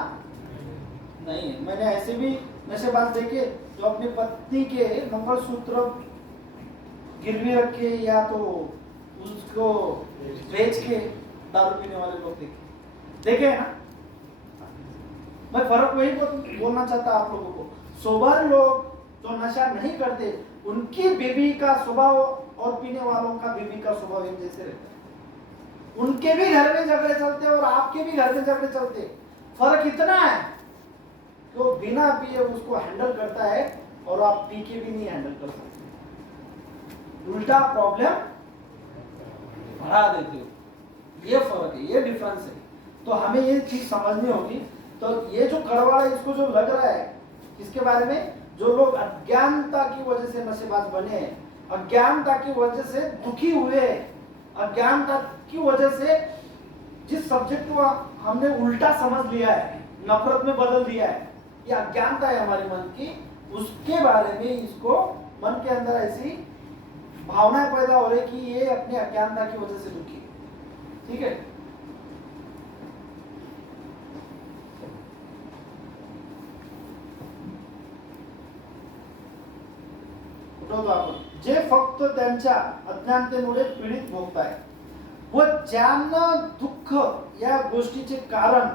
नहीं है। मैंने ऐसे भी नशेबाज देखे जो अपनी पत्नी के मंगलसूत्र गिरवी रख के या तो उसको बेच के दारू पीने वाले लोग देखे है ना। मैं फर्क वही बोलना चाहता आप लोगों को, सोबर लोग जो नशा नहीं करते उनकी बीवी का स्वभाव और पीने वालों का बीवी का स्वभाव एक जैसे रहता है। उनके भी घर में झगड़े चलते और आपके भी घर में झगड़े चलते। फर्क इतना है तो बिना पिए उसको हैंडल करता है और आप पी के भी नहीं हैंडल कर सकते, उल्टा प्रॉब्लम बढ़ा देते हो। ये फर्क है, ये डिफरेंस है। तो हमें ये चीज समझनी होगी। तो ये जो कड़वा है, इसको जो लग रहा है, इसके बारे में जो लोग अज्ञानता की वजह से नशेबाज बने, अज्ञानता की वजह से दुखी हुए, अज्ञानता की वजह से जिस सब्जेक्ट को हमने उल्टा समझ लिया है, नफरत में बदल दिया है, ये अज्ञानता है हमारे मन की, उसके बारे में इसको मन के अंदर ऐसी भावनाएं पैदा हो रही कि ये अपने अज्ञानता की वजह से दुखी। ठीक है, जे फक्त त्यांच्या अज्ञानतेमुळे पीडित भोगताय व ज्यांना दुःख या गोष्टीचे कारण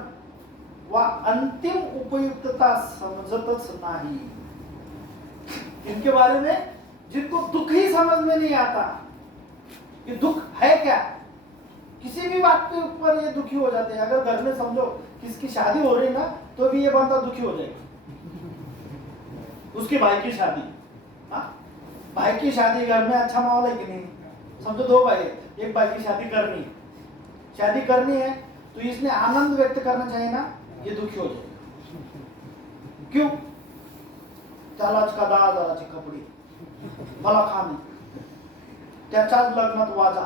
व अंतिम उपयुक्तता समझतच नहीं। इनके बारे में जिनको दुख ही समझ में नहीं आता कि दुख है क्या, किसी भी बात के ऊपर ये दुखी हो जाते हैं। अगर घर में समझो किसकी शादी हो रही ना तो भी ये बंदा दुखी हो जाएगा। उसके भाई की शादी, भाई की शादी, घर में अच्छा माहौल है कि नहीं? समझो दो भाई, एक भाई की शादी करनी है तो इसने आनंद व्यक्त करना चाहिए ना, ये दुखी हो जाएगा। क्यों? त्यालाच का 10,000ची कपडे, मला खाणी, त्याच्याच लग्नात वाजा,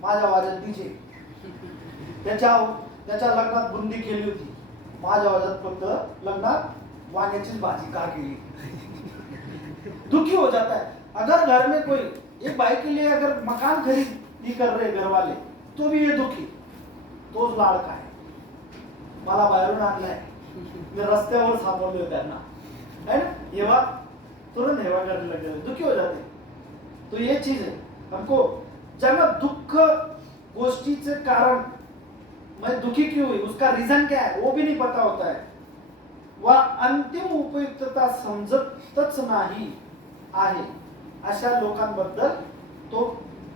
माझ्या वाज्यात डीजे, त्याच्या लग्नात बुंदी केली होती, माझ्या वाज्यात फक्त लग्नात वांग्याचीच भाजी का केली। दुखी हो जाता है। अगर घर में कोई एक भाई के लिए अगर मकान खरीदी कर रहे घर वाले तो भी ये दुखी, तोच लाडका आहे, मला बाहेरून आणलाय, मी रस्त्यावर सापडलोय त्यांना, है ना, हेवा तुरंत हेवा करने लग जाते, दुखी हो जाते। तो ये चीज है हमको, जब दुख गोष्टीचे कारण, मैं दुखी क्यों हुई, उसका रीजन क्या है वो भी नहीं पता होता है, वह अंतिम उपयुक्तता समजतच नाही आहे, अशा लोकांबद्दल तो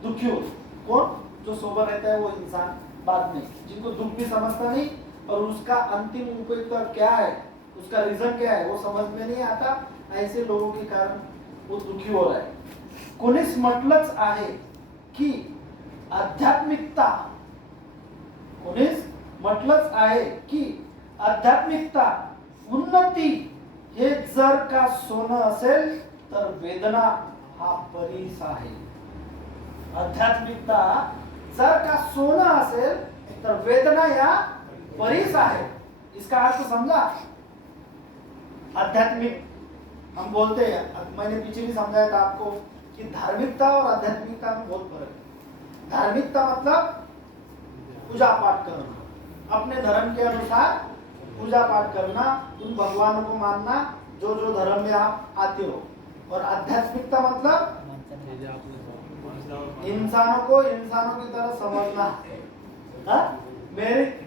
दुखी होतो। कौन? जो सोबर रहता है वो इंसान। बाद में जिनको दुख भी समझता नहीं और उसका अंतिम उपयुक्तता क्या है, उसका रीजन क्या है वो समझ में नहीं आता, ऐसे लोगों के कारण वो दुखी हो रहा है। कोणीच म्हटलंच आहे की आध्यात्मिकता, कोणीच म्हटलंच आहे की आध्यात्मिकता, उन्नती हे जर का सोनं असेल तर वेदना हा परीस आहे। आध्यात्मिकता जर का सोना असेल तर वेदना या परीस आहे। इसका अर्थ समझा? आध्यात्मिक हम बोलते हैं, मैंने पीछे भी समझाया था आपको कि धार्मिकता और आध्यात्मिकता में बहुत फर्क है। धार्मिकता मतलब पूजा पाठ करना, अपने धर्म के अनुसार पूजा पाठ करना, उन भगवानों को मानना जो जो धर्म में आप आते हो। और आध्यात्मिकता मतलब इंसानों को इंसानों की तरह समझना।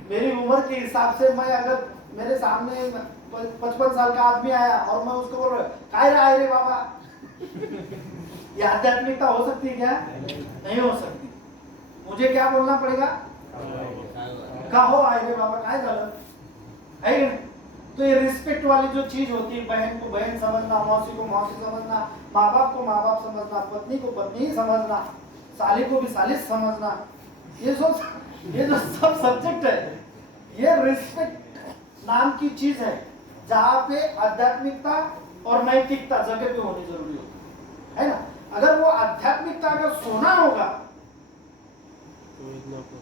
मेरी उम्र के हिसाब से मैं अगर मेरे सामने 55 साल का आदमी आया और मैं उसको बोल रहा काय रहा है रे बाबा, ये आध्यात्मिकता हो सकती है क्या? नहीं हो सकती। मुझे क्या बोलना पड़ेगा? कहो आए रे बाबा, काय झालं है कि नहीं? तो ये रिस्पेक्ट वाली जो चीज होती है, बहन को बहन समझना, मौसी को मौसी समझना, माँ बाप को माँ बाप समझना, पत्नी को पत्नी समझना, साली को भी साली समझना, ये जो सब सब्जेक्ट है, ये रिस्पेक्ट नाम की चीज है जहाँ पे आध्यात्मिकता और नैतिकता जगह पे होनी जरूरी होती है ना। अगर वो आध्यात्मिकता अगर सोना होगा,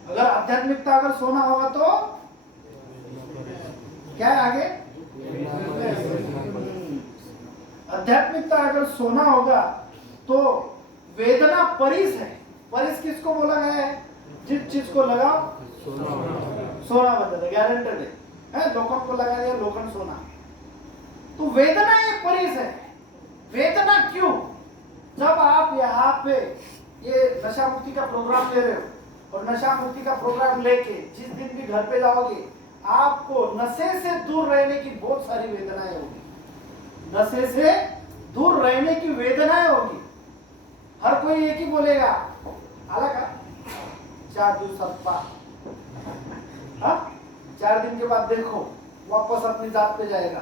अगर आध्यात्मिकता अगर सोना होगा तो क्या है आगे? आध्यात्मिकता अगर सोना होगा तो वेदना परिस है। परिस किसको बोला गया है? जिस चीज को लगाओ सोना बदल, गारंटेड है। लोखंड को लगा दिया, लोखंड सोना। तो वेदना एक परिस है। वेदना क्यों? जब आप यहाँ पे ये नशा मुक्ति का प्रोग्राम ले रहे हो और नशा मुक्ति का प्रोग्राम लेके जिस दिन भी घर पे जाओगे, आपको नशे से दूर रहने की बहुत सारी वेदनाएं होगी। नशे से दूर रहने की वेदनाएं होगी। हर कोई एक ही बोलेगा, अलग 4 दिवस 4 दिन के बाद देखो वापस अपनी जात पे जाएगा।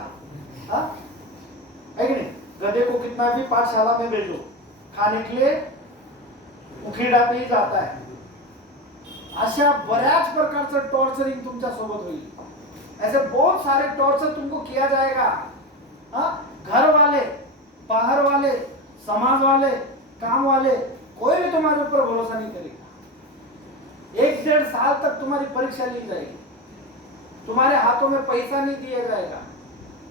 है कि नहीं? गधे को कितना भी पाठशाला में भेजो, खाने के लिए उखीडा पे ही जाता है। अशा बऱ्याच प्रकारचं टॉर्चरिंग तुमच्या सोबत होईल। ऐसे बहुत सारे टॉर्चर तुमको किया जाएगा। घर वाले, बाहर वाले, समाज वाले, काम वाले, कोई भी तुम्हारे ऊपर भरोसा नहीं करेगा। 1-1.5 साल तक तुम्हारी परीक्षा ली जाएगी। तुम्हारे हाथों में पैसा नहीं दिया जाएगा।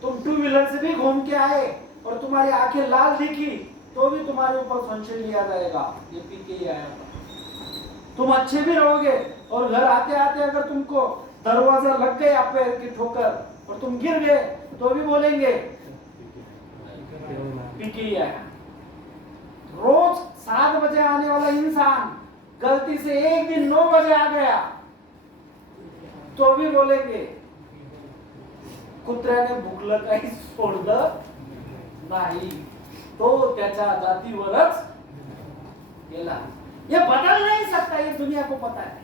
तुम 2 व्हीलर से भी घूम के आए और तुम्हारी आंखें लाल दिखी तो भी तुम्हारे ऊपर संशय लिया जाएगा, ये पी के ही आया था। तुम अच्छे भी रहोगे और घर आते आते अगर तुमको दरवाजा लग गया पैर की ठोकर और तुम गिर गए तो भी बोलेंगे पी के ही आया। रोज 7 बजे आने वाला इंसान गलती से एक दिन 9 बजे आ गया तो भी बोलेंगे कुत्र्याने भुकलं काही सोडलं नाही, तो त्याच्या जातीवरच गेला। ये बदल नहीं सकता, ये दुनिया को पता है।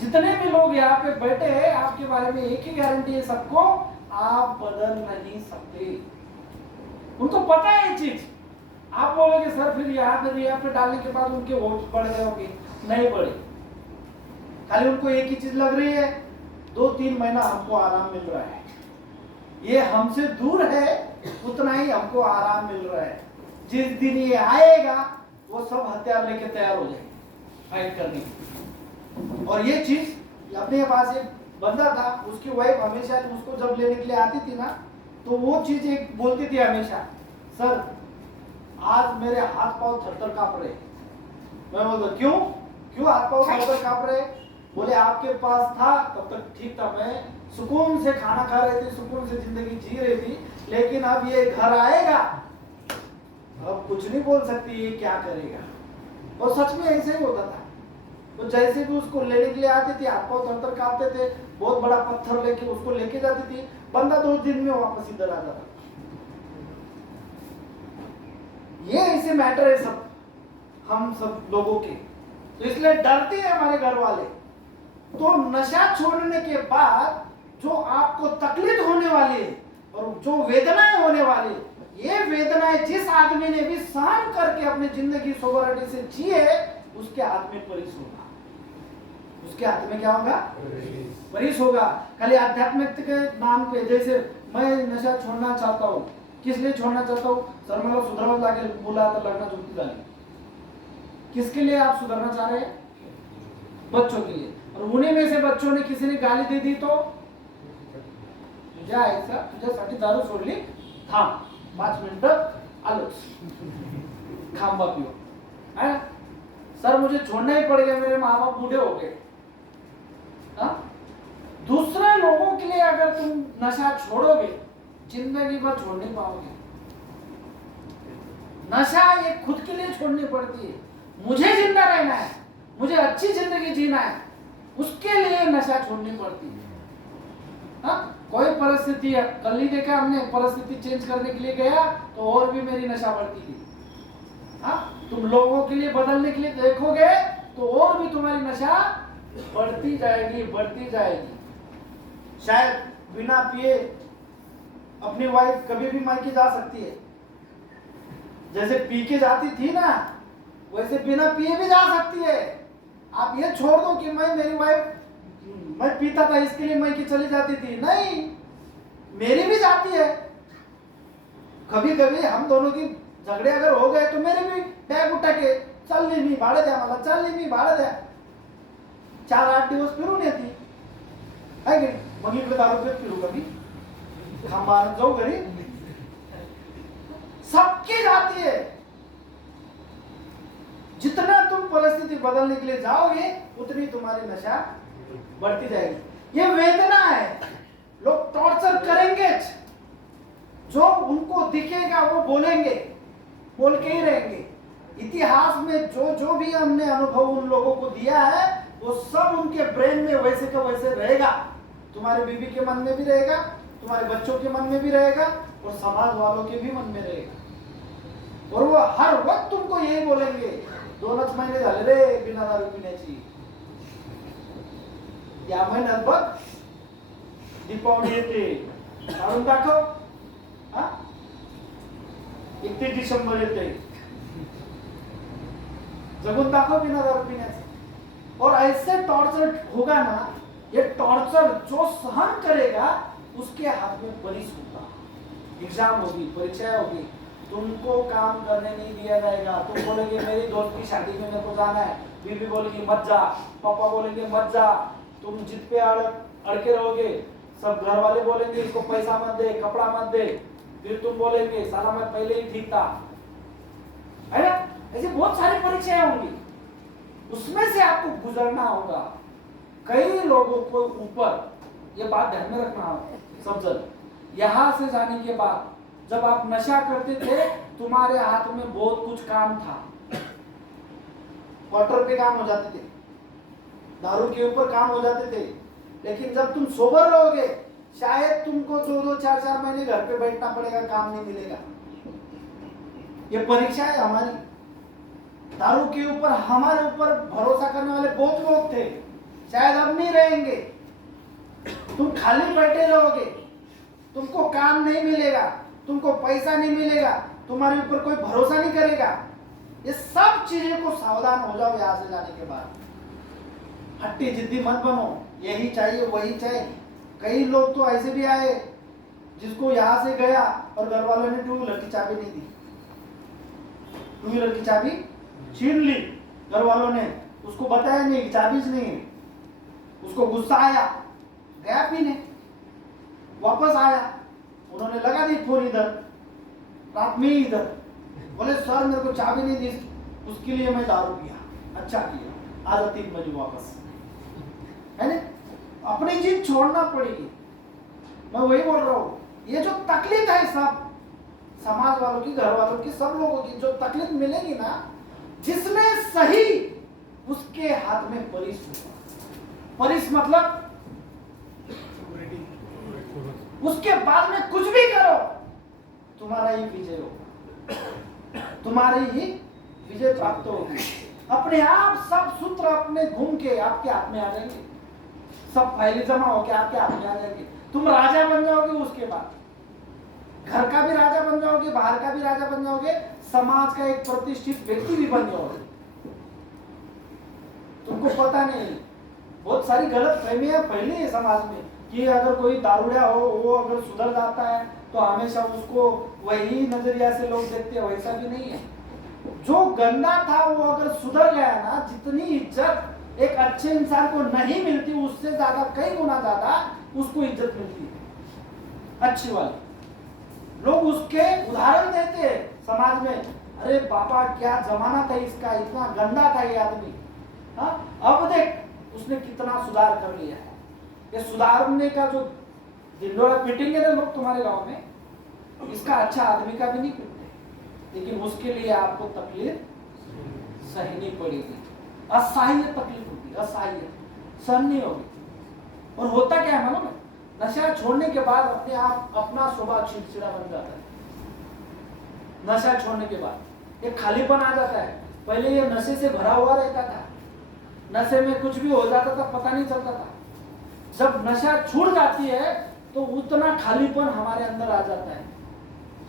जितने भी लोग यहाँ पे बैठे हैं, आपके बारे में एक ही गारंटी है सबको, आप बदल नहीं सकते। उनको पता है ये चीज। आप बोलोगे सर फिर यहाँ पे डालने के बाद उनके वोट बढ़ गए होंगे, नहीं बढ़े। खाली उनको एक ही चीज लग रही है, 2-3 महीना हमको आराम मिल रहा है। ये हमसे दूर है उतना ही हमको आराम मिल रहा है। जिस दिन ये आएगा वो सब हथियार लेके तैयार हो जाएंगे फाइट करने की। और ये चीज अपने पास एक बंदा था, उसकी वाइफ हमेशा उसको जब लेने के लिए आती थी ना, तो वो चीज एक बोलती थी हमेशा, सर आज मेरे हाथ पांव थर-थर कांप रहे। मैं बोलता क्यों हाथ पांव थर-थर कांप रहे? बोले आपके पास था तब तक ठीक था, मैं सुकून से खाना खा रही थी, सुकून से जिंदगी जी रही थी, लेकिन अब ये घर आएगा, अब कुछ नहीं बोल सकती ये क्या करेगा। और सच में ऐसे ही होता था। तो जैसे भी उसको लेने के लिए आती थी, हाथ पांव थर-थर कांपते थे, बहुत बड़ा पत्थर लेके उसको लेके जाती थी, बंदा 2 दिन में वापस इधर आ जाता। ये ऐसे मैटर है सब हम सब लोगों के, तो इसलिए डरते हैं हमारे घर वाले। तो नशा छोड़ने के बाद जो आपको तकलीफ होने वाली है और जो वेदनाएं होने वाली, ये वेदनाएं जिस आदमी ने भी सहन करके अपनी जिंदगी सोबरिटी से जी है, उसके हाथ में परिस होगा। उसके हाथ में क्या होगा? परिस होगा। खाली आध्यात्मिक के नाम पे, जैसे मैं नशा छोड़ना चाहता हूँ, किस लिए छोड़ना चाहता हूँ? सर मला सुधारावं लागेल, मुलं आता लग्न जुळती झाली। किसके लिए आप सुधरना चाह रहे हैं? बच्चों के लिए। और उन्हीं में से बच्चों ने किसी ने गाली दे दी तो तुझ्यासाठी दारू सोडली, थांब 5 मिनिटं आलोच, खांबा पिओ, है ना? सर मुझे छोड़ना ही पड़ गया, मेरे माँ बाप बूढ़े हो गए। दूसरे लोगों के लिए अगर तुम नशा छोड़ोगे, जिंदगी भर छोड़ नहीं पाओगे। नशा ये खुद के लिए छोड़नी पड़ती है। मुझे जिंदा रहना है, मुझे अच्छी जिंदगी जीना है, उसके लिए नशा छोड़नी पड़ती है। कोई परिस्थिति है, कल ही देखा हमने, परिस्थिति चेंज करने के लिए गया तो और भी मेरी नशा बढ़ती थी। तुम लोगों के लिए बदलने के लिए देखोगे तो और भी तुम्हारी नशा बढ़ती जाएगी, बढ़ती जाएगी। शायद बिना पिए अपनी वाइफ कभी भी मायके जा सकती है, जैसे पी के जाती थी ना, वैसे बिना पिए भी जा सकती है। आप ये छोड़ दो कि मेरी वाइफ, मैं पीता था इसके लिए मायके चली जाती थी, नहीं, मेरी भी जाती है। कभी कभी हम दोनों की झगड़े अगर हो गए तो मेरे भी बॅग उठा के चालली मी भाडं द्या मला, चालली मी भाडं द्या, 4-8 दिवस फिरून येते आहे की नाही? मग इकडे दारू पीत फिरू का मी? खांबा जाऊ घरी? सबकी जाती है। जितना तुम परिस्थिति बदलने के लिए जाओगे उतनी तुम्हारी नशा बढ़ती जाएगी। ये वेदना है, लोग टॉर्चर करेंगे, जो उनको दिखेगा वो बोलेंगे, बोल के ही रहेंगे। इतिहास में जो जो भी हमने अनुभव उन लोगों को दिया है वो सब उनके ब्रेन में वैसे का वैसे रहेगा। तुम्हारे बीवी के मन में भी रहेगा, तुम्हारे बच्चों के मन में भी रहेगा और समाज वालों के भी मन में रहेगा। और वो हर वक्त तुमको यही बोलेंगे, 2 महिने झाले रे बिना दारू पिण्याची, या महिन्यात बघ दीपावली येते, काढून दाखव, 31 डिसेंबर येते, जगून दाखव बिना दारू पिण्याचं। और ऐसे टॉर्चर होगा ना, ये टॉर्चर जो सहन करेगा उसके हाथ में पुलिस होगा। एग्जाम होगी, परीक्षा होगी, तुमको काम करने नहीं दिया जाएगा। तुम बोलेंगे मेरी दोस्त की शादी में मेरे को जाना है, बीवी बोलेगी मत जा, पापा बोलेंगे मत जा, तुम जिद पे अड़के रहोगे, सब घर वाले बोलेंगे इसको पैसा मत दे, कपड़ा मत दे, फिर तुम बोलेंगे साला मैं पहले ही ठीक था, है ना? ऐसी बहुत सारी परीक्षाएं होंगी, उसमें से आपको गुजरना होगा। कई लोगों को ऊपर, ये बात ध्यान में रखना सब जन, यहां से जाने के बाद जब आप नशा करते थे तुम्हारे हाथ में बहुत कुछ काम था, क्वार्टर पे काम हो जाते थे, दारू के ऊपर काम हो जाते थे। लेकिन जब तुम सोबर रहोगे शायद तुमको 2-2, 4-4 महीने घर पे बैठना पड़ेगा, काम नहीं मिलेगा। ये परीक्षा है हमारी। दारू के ऊपर हमारे ऊपर भरोसा करने वाले बहुत लोग थे, शायद अब नहीं रहेंगे। तुम खाली बैठे रहोगे, तुमको काम नहीं मिलेगा, तुमको पैसा नहीं मिलेगा, तुम्हारे ऊपर कोई भरोसा नहीं करेगा। ये सब चीजें को सावधान हो जाओ यहां से जाने के बाद। हट्टी जिद्दी मत बनो, यही चाहिए वही चाहिए। कई लोग तो ऐसे भी आए जिसको यहां से गया और घर वालों ने 2 व्हीलर की चाबी नहीं दी, 2 व्हीलर की चाबी छीन ली घर वालों ने, उसको बताया नहीं कि चाबी नहीं है, उसको गुस्सा आया, गया पीने, वापस आया, उन्होंने लगा दी फोन इधर, रात में ही इधर, बोले सर मेरे को चाबी नहीं दी, उसके लिए मैं दारू पिया। अच्छा किया, आज 3 बजे वापस, है ना? अपनी चीज छोड़ना पड़ेगी। मैं वही बोल रहा हूँ, ये जो तकलीफ है सब समाज वालों की, घर वालों की, सब लोगों की जो तकलीफ मिलेगी ना, जिसने सही उसके हाथ में परिस होगा। परिस मतलब उसके बाद में कुछ भी करो तुम्हारा ही विजय होगा, तुम्हारी ही विजय प्राप्त होगी। अपने आप सब सूत्र अपने घूम के आपके हाथ में आ जाएंगे, सब फाइलें जमा होके आपके हाथ में आ जाएंगे। तुम राजा बन जाओगे, उसके बाद घर का भी राजा बन जाओगे, बाहर का भी राजा बन जाओगे, समाज का एक प्रतिष्ठित व्यक्ति भी बन जाओगे। तुमको पता नहीं, बहुत सारी गलत फहमियां फैली है समाज में कि अगर कोई दारूड़ा हो, वो अगर सुधर जाता है तो हमेशा उसको वही नजरिया से लोग देखते हैं। वैसा भी नहीं है। जो गंदा था वो अगर सुधर गया ना, जितनी इज्जत एक अच्छे इंसान को नहीं मिलती उससे ज्यादा, कई गुना ज्यादा उसको इज्जत मिलती है अच्छी वाली। लोग उसके उदाहरण देते हैं समाज में, अरे बाबा क्या जमाना था इसका, इतना गंदा था ये आदमी, हाँ अब देख उसने कितना सुधार कर लिया है। ये सुधारने का जो दिंडोरा पीटेंगे ना लोग तुम्हारे गांव में, इसका अच्छा आदमी का भी नहीं पीटते, लेकिन उसके लिए आपको तकलीफ सहनी पड़ेगी। असह्य तकलीफ होगी, असह्य सहन नहीं होगी। और होता क्या है मालूम है, नशा छोड़ने के बाद अपने आप अपना स्वभाव चिड़चिड़ा बन जाता है। नशा छोड़ने के बाद एक खालीपन आ जाता है। पहले ये नशे से भरा हुआ रहता था, नशे में कुछ भी हो जाता था पता नहीं चलता था। जब नशा छूट जाती है तो उतना खालीपन हमारे अंदर आ जाता है।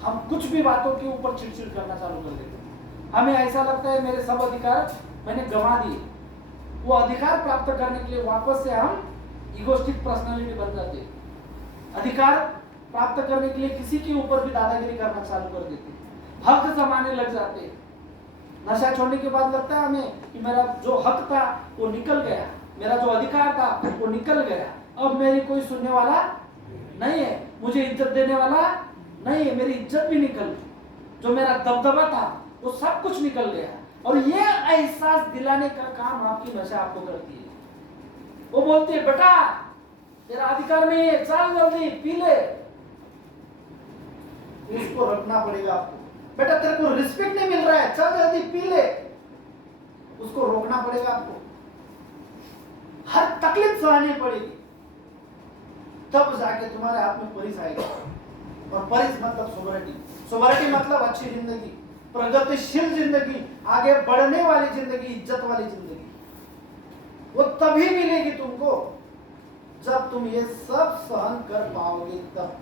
हम कुछ भी बातों के ऊपर चिड़चिड़ करना चालू कर देते हैं। हमें ऐसा लगता है मेरे सब अधिकार मैंने गंवा दिए। वो अधिकार प्राप्त करने के लिए वापस से हम इगोस्टिक पर्सनालिटी बन जाते हैं। अधिकार प्राप्त करने के लिए किसी के ऊपर भी दादागिरी करना चालू कर देते हैं। हक जमाने लग जाते हैं। नशा छोड़ने के बाद लगता है हमें कि मेरा जो हक था वो निकल गया, मेरा जो अधिकार था वो निकल गया, अब मेरी कोई सुनने वाला नहीं है, मुझे इज्जत देने वाला नहीं है, मेरी इज्जत भी निकल गई, जो मेरा दबदबा था वो सब कुछ निकल गया। और ये एहसास दिलाने का काम आपकी नशा आपको करती है। वो बोलती है बेटा तेरा अधिकार नहीं है, चल जल्दी पी ले। उसको रखना पड़ेगा आपको। बेटा तेरे को रिस्पेक्ट नहीं मिल रहा है, चल जल्दी पी ले। उसको रोकना पड़ेगा आपको, हर तकलीफ सहनी पड़ेगी, तब जाके तुम्हारे हाथ में परिस आएगा। और परिस मतलब सोबरिटी। सोबरिटी मतलब अच्छी जिंदगी, प्रगतिशील जिंदगी, आगे बढ़ने वाली जिंदगी, इज्जत वाली जिंदगी। वो तभी मिलेगी तुमको जब तुम ये सब सहन कर पाओगे, तब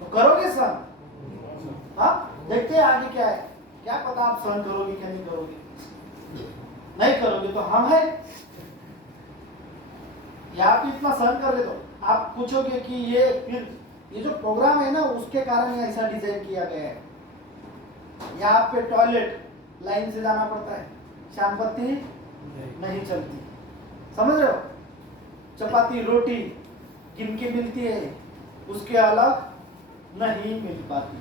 तो करोगे सहन। हाँ, देखते हैं आगे क्या है, क्या पता आप सहन करोगे क्या नहीं करोगे। नहीं करोगे तो हम है, या आप इतना सहन कर ले तो आप पूछोगे कि ये फिर ये जो प्रोग्राम है ना उसके कारण ये ऐसा डिजाइन किया गया है। यहाँ पे टॉयलेट लाइन से जाना पड़ता है, शाम बत्ती नहीं चलती, समझ रहे हो। चपाती रोटी गिन के मिलती है, उसके अलग नहीं मिल पाती।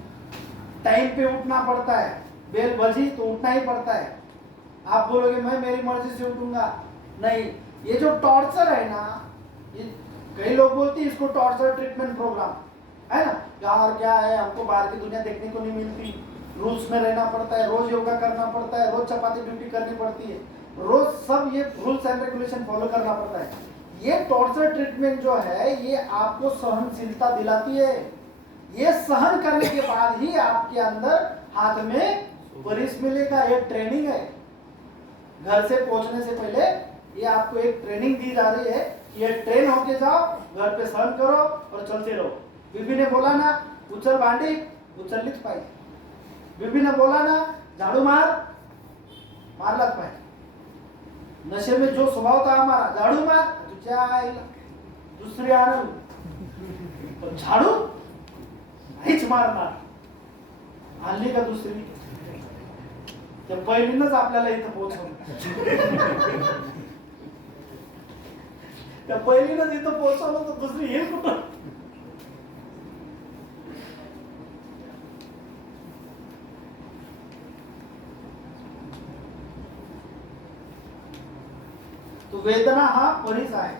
टाइम पे उठना पड़ता है, बेल बजी तो उठना ही पड़ता है। आप बोलोगे मैं मेरी मर्जी से उठूंगा, नहीं। ये जो टॉर्चर है ना, ये कई लोग बोलते हैं इसको टॉर्चर ट्रीटमेंट प्रोग्राम है ना। यार क्या है, हमको बाहर की दुनिया देखने को नहीं मिलती, रूल्स में रहना पड़ता है, रोज योगा करना पड़ता है, रोज चपाती ड्यूटी करनी पड़ती है, रोज सब ये रूल्स एंड रेगुलेशन फॉलो करना पड़ता है। ये टॉर्चर ट्रीटमेंट जो है ये आपको सहनशीलता दिलाती है। ये सहन करने के बाद ही आपके अंदर हाथ में परिस मिलेगा। ये ट्रेनिंग है, घर से पहुंचने से पहले ये आपको एक ट्रेनिंग दी जा रही है। ये ट्रेन होके जाओ, घर पे सहन करो और चलते रहो। बीबी ने बोला ना उचल भांडी उचल लिख पाई, बीबी ने बोला ना झाड़ू मार मार लग पाए। नशे में जो स्वभाव था हमारा, झाड़ू मार तुझ्या आईला दुसरी आणू, पण झाडू नाहीच मारणार, आणली का दुसरी, त्या पहिलीनच आपल्याला इथं पोहोचवलं, त्या पहिलीनच इथं पोहोचवलं तर दुसरी हे कुठं। तो वेदना हा परिस आहे,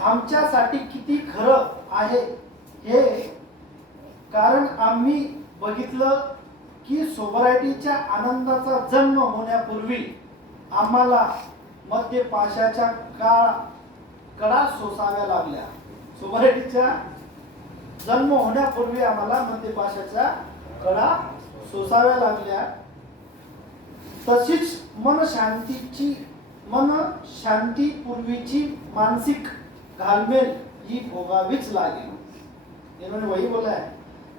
आमच्यासाठी किती खरं आहे हे, कारण आम्ही बघितलं की सोबरायटीच्या आनंदाचा जन्म होण्यापूर्वी आम्हाला मद्यपाशाच्या कडा सोसाव्या लागल्या। सोबरायटीच्या जन्म होण्यापूर्वी आम्हाला मद्यपाशाच्या कडा सोसाव्या लागल्या। तशीच मन शांती पूर्वीची मानसिक घालमेल ही भोगावीच लागेल। इन्होंने वही बोला है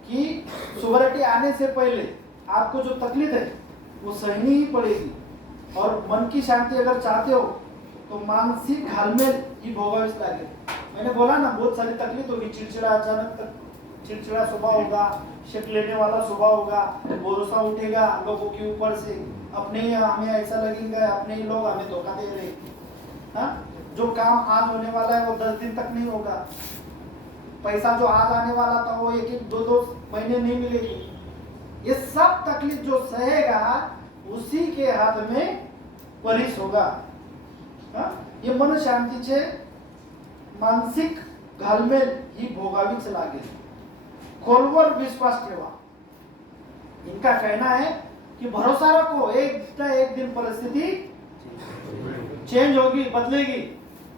कि सोबरिटी आने से पहले आपको जो तकलीफ है वो सहनी ही पड़ेगी, और मन की शांति अगर चाहते हो तो मानसिक घालमेल ही भोगावीच लागेल। मैंने बोला ना बहुत सारी तकलीफ होगी, चिड़चिड़ा, अचानक तक चिड़चिड़ा स्वभाव होगा, शिक लेने वाला स्वभाव होगा, भरोसा उठेगा लोगों के ऊपर से, अपने ही हमें ऐसा लगेगा अपने ही लोग हमें धोखा दे रहे। हाँ, जो काम आज होने वाला है वो 10 दिन तक नहीं होगा, पैसा जो आज आने वाला था वो 1-2 महीने नहीं मिलेगी। ये सब तकलीफ जो सहेगा उसी के हाथ में परिस होगा। हाँ? ये मन शांतीचे मानसिक घालमेल ही भोगावीच लागेल। खोलवर विश्वास ठेवा। इनका कहना है कि भरोसा रखो, एक ना एक दिन परिस्थिति चेंज होगी, बदलेगी,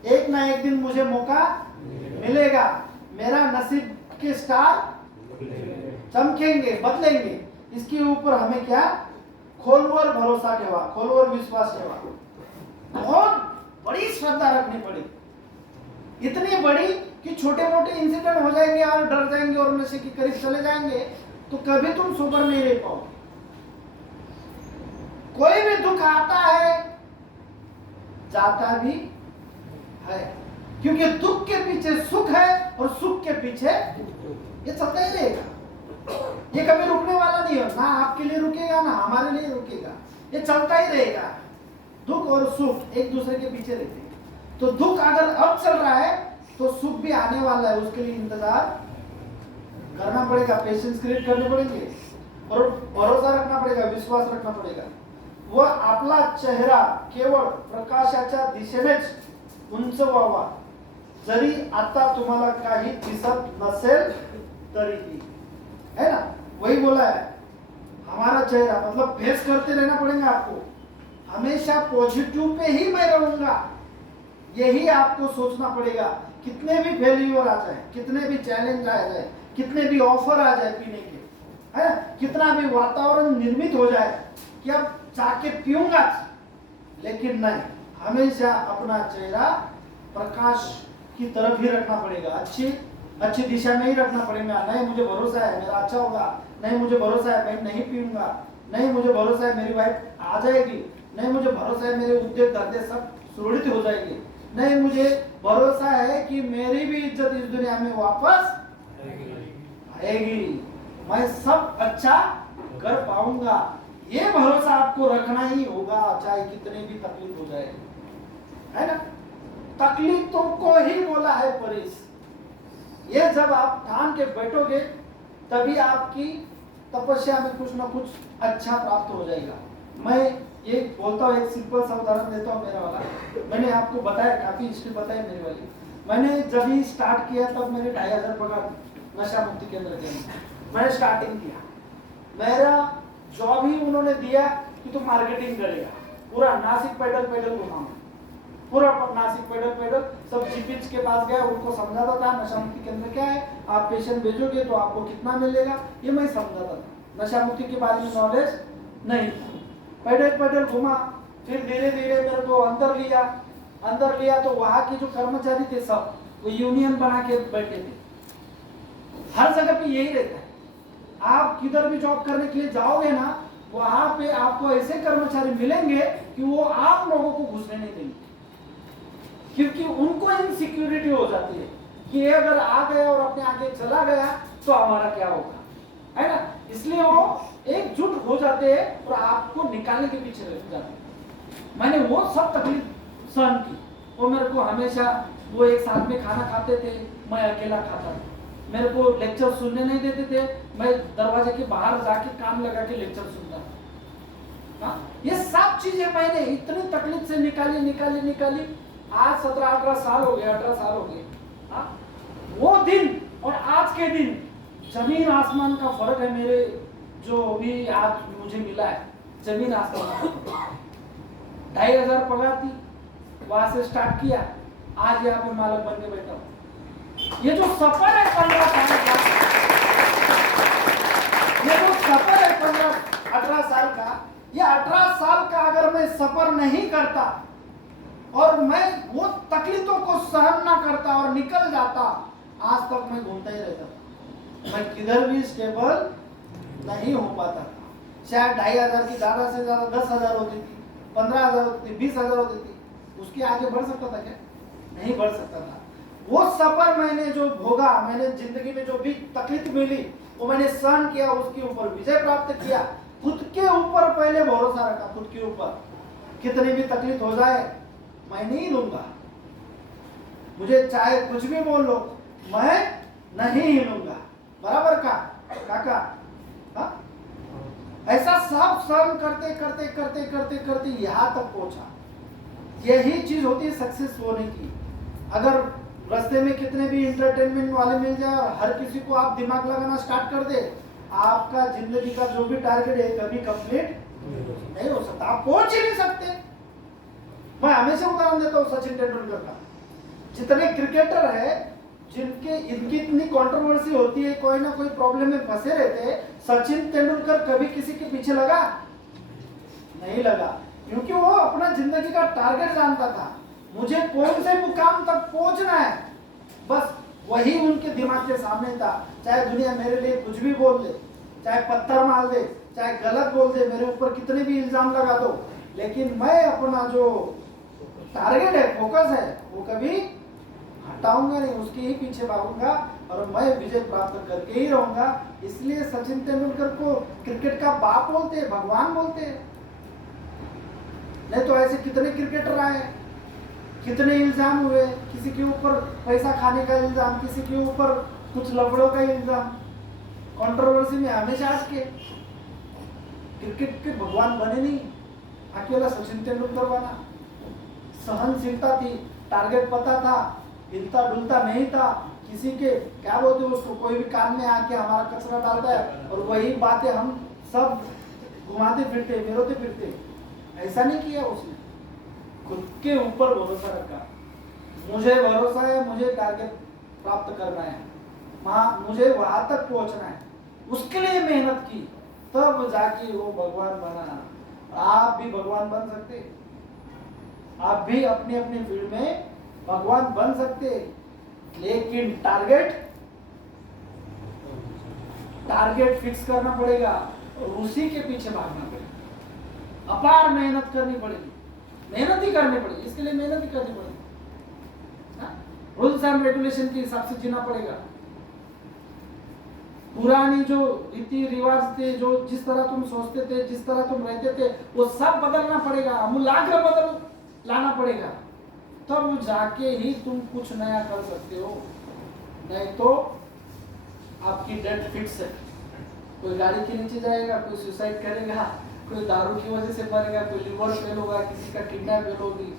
एक ना एक दिन मुझे मौका मिलेगा, मेरा नसीब के स्टार चमकेंगे, बदलेंगे। इसके ऊपर हमें क्या, खोलवर भरोसा ठेवा, खोलवर विश्वास ठेवा। बहुत बड़ी श्रद्धा रखनी पड़ेगी, इतनी बड़ी कि छोटे मोटे इंसिडेंट हो जाएंगे और डर जाएंगे और नशे के करीब चले जाएंगे तो कभी तुम सोबर नहीं रह पाओगे। कोई भी दुख आता है जाता भी है, क्योंकि दुख के पीछे सुख है और सुख के पीछे ये चलता ही रहेगा। ये कभी रुकने वाला नहीं है, ना आपके लिए रुकेगा ना हमारे लिए रुकेगा, ये चलता ही रहेगा। दुख और सुख एक दूसरे के पीछे रहते हैं। तो दुख अगर अब चल रहा है तो सुख भी आने वाला है, उसके लिए इंतजार करना पड़ेगा, पेशेंस क्रिएट करने पड़ेंगे और भरोसा रखना पड़ेगा, विश्वास रखना पड़ेगा। व आपला चेहरा केवळ प्रकाशाच्या दिशेनेच उंच व्हावा, जरी आता तुम्हाला काही दिसत नसेल तरीही, है ना? वही बोला है, हमारा चेहरा मतलब फेस करते रहना पड़ेगा आपको, हमेशा पॉजिटिव पे ही मैं रहूंगा, यही आपको सोचना पड़ेगा। कितने भी फेल्यूर आ जाए, कितने भी चैलेंज आ जाए, कितने भी ऑफर आ जाए पीने के, है, कितना भी वातावरण निर्मित हो जाए कि अब जाके पीऊंगा, लेकिन नहीं, हमेशा अपना चेहरा प्रकाश की तरफ ही रखना पड़ेगा, अच्छी दिशा में ही रखना पड़ेगा। नहीं मुझे भरोसा है मेरा अच्छा होगा, नहीं मुझे भरोसा है मैं नहीं पीऊंगा, नहीं मुझे भरोसा है मेरी वाइफ आ जाएगी, नहीं मुझे भरोसा है मेरे उद्योग धंधे सब सुरक्षित हो जाएंगे, नहीं मुझे भरोसा है कि मेरी भी इज्जत इस दुनिया में वापस आएगी, मैं सब अच्छा कर पाऊंगा। ये भरोसा आपको रखना ही होगा, चाहे कितने भी तकलीफ हो जाए, है ना? तकलीफों को ही बोला है परेश। ये जब आप ठान के बैठोगे तभी आपकी तपस्या में कुछ ना कुछ अच्छा प्राप्त हो जाएगा। मैं ये बोलता हूँ, एक सिंपल सा उदाहरण देता हूँ मेरा वाला। मैंने आपको बताया, काफी हिस्ट्री बताई मेरी वाली। मैंने जब ही स्टार्ट किया तब मेरे 2500 पगार नशा मुक्ति केंद्र के अंदर मैंने स्टार्टिंग किया। मेरा जॉब ही उन्होंने दिया कि तुम मार्केटिंग करेगा, पूरा नासिक पैदल घुमाऊंगा, पूरा नासिक पैदल सब जीपीएच के पास गया, उनको समझाता था नशा मुक्ति केंद्र क्या है, आप पेशेंट भेजोगे तो आपको कितना मिलेगा, ये मैं समझाता था। नशा मुक्ति के बारे में नॉलेज नहीं था। पैदल घुमा, फिर धीरे धीरे मेरे को अंदर लिया तो वहां के जो कर्मचारी थे सब वो यूनियन बना के बैठे थे। हर जगह पे यही रहता है, आप किधर भी जॉब करने के लिए जाओगे ना, वहां पे आपको ऐसे कर्मचारी मिलेंगे कि वो आप लोगों को घुसने नहीं देंगे, क्योंकि उनको इनसिक्योरिटी हो जाती है कि ये अगर आ गया और अपने आगे चला गया तो हमारा क्या होगा, है ना? इसलिए वो एकजुट हो जाते हैं और आपको निकालने के पीछे लग जाते हैं। मैंने वो सब तकलीफ सहन की। वो मेरे को हमेशा, वो एक साथ में खाना खाते थे, मैं अकेला खाता था, मेरे को लेक्चर सुनने नहीं देते थे, मैं दरवाजे के बाहर जाके कान लगा के लेक्चर सुनता था। ये सब चीजें मैंने इतनी तकलीफ से निकाली। आज 17-18 साल हो गए, 18 साल हो गए। वो दिन और आज के दिन जमीन आसमान का फर्क है। मेरे जो भी आज मुझे मिला है, जमीन आसमान का। 2500 पगार थी, वहां से स्टार्ट किया, आज यहाँ पे मालक बन के बैठा हूं। ये जो सफर है 15 साल का, ये जो सफर है 15-18 साल का, ये 18 साल का अगर मैं सफर नहीं करता और मैं वो तकलीफों को सहन ना करता और निकल जाता, आज तक मैं घूमता ही रहता था, मैं किधर भी स्टेबल नहीं हो पाता था। शायद 2500 की ज्यादा से ज्यादा 10,000 होती थी, 15,000 होती थी, 20,000 होती थी, उसके आगे बढ़ सकता था क्या? नहीं बढ़ सकता था। वो सफर मैंने जो भोगा, मैंने जिंदगी में जो भी तकलीफ मिली वो मैंने सहन किया, उसके ऊपर विजय प्राप्त किया। खुद के ऊपर पहले भरोसा रखा, खुद के ऊपर कितनी भी तकलीफ हो जाए मैं नहीं लूंगा, मुझे चाहे कुछ भी बोल लो मैं नहीं लूंगा, बराबर का काका? हाँ? ऐसा सब सहन करते यहाँ तक पहुंचा। यही चीज होती है सक्सेस होने की। अगर रास्ते में कितने भी इंटरटेनमेंट वाले मिल जाए और हर किसी को आप दिमाग लगाना स्टार्ट कर दे, आपका जिंदगी का जो भी टारगेट है कभी कंप्लीट नहीं हो सकता, आप पहुंच ही नहीं सकते। मैं हमेशा उदाहरण देता हूँ सचिन तेंदुलकर का। जितने क्रिकेटर है जिनके इनकी इतनी कंट्रोवर्सी होती है, कोई ना कोई प्रॉब्लम में फंसे रहते हैं, सचिन तेंदुलकर कभी किसी के पीछे लगा नहीं लगा, क्योंकि वो अपना जिंदगी का टारगेट जानता था, मुझे कौन से मुकाम तक पहुंचना है, बस वही उनके दिमाग के सामने था। चाहे दुनिया मेरे लिए कुछ भी बोल दे, चाहे पत्थर मार दे, चाहे गलत बोल दे, मेरे ऊपर कितने भी इल्जाम लगा दो, लेकिन मैं अपना जो टारगेट है, फोकस है, वो कभी हटाऊंगा नहीं, उसके ही पीछे भागूंगा और मैं विजय प्राप्त करके ही रहूंगा। इसलिए सचिन तेंदुलकर को क्रिकेट का बाप बोलते हैं, भगवान बोलते हैं। नहीं तो ऐसे कितने क्रिकेटर आए, कितने इल्जाम हुए, किसी के ऊपर पैसा खाने का इल्जाम, किसी के ऊपर कुछ लफड़ों का इल्जाम, कंट्रोवर्सी में हमेशा अटके। क्रिकेट के भगवान बने नहीं, अकेला सचिन तेंदुलकर बना। सहनशीलता थी, टारगेट पता था, हिलता डुलता नहीं था, किसी के क्या बोलते उसको, कोई भी काम में आके हमारा कचरा डालता है और वही बातें हम सब घुमाते फिरते विरोधते फिरते, ऐसा नहीं किया उसने। खुद के ऊपर भरोसा रखा, मुझे भरोसा है, मुझे टारगेट प्राप्त करना है, मुझे वहां तक पहुंचना है, उसके लिए मेहनत की, तब जाके वो भगवान बना। आप भी भगवान बन सकते, आप भी अपनी अपनी फील्ड में भगवान बन सकते, लेकिन टारगेट फिक्स करना पड़ेगा और उसी के पीछे भागना पड़ेगा। अपार मेहनत करनी पड़ेगी, मेहनत ही करनी पड़ेगी, इसके लिए मेहनत ही करनी पड़ेगी। रूल्स एंड रेगुलेशन के हिसाब से जीना पड़ेगा। पुरानी जो रीति रिवाज थे, जो जिस तरह तुम सोचते थे, जिस तरह तुम रहते थे, वो सब बदलना पड़ेगा, आमूलाग्र बदल लाना पड़ेगा, तब जाके ही तुम कुछ नया कर सकते हो। नहीं तो आपकी डेथ फिक्स है। कोई गाड़ी के नीचे जाएगा, कोई सुसाइड करेगा, कोई दारू की वजह से मरेगा, कोई लिवर फेल होगा, किसी का किडनैप होगी,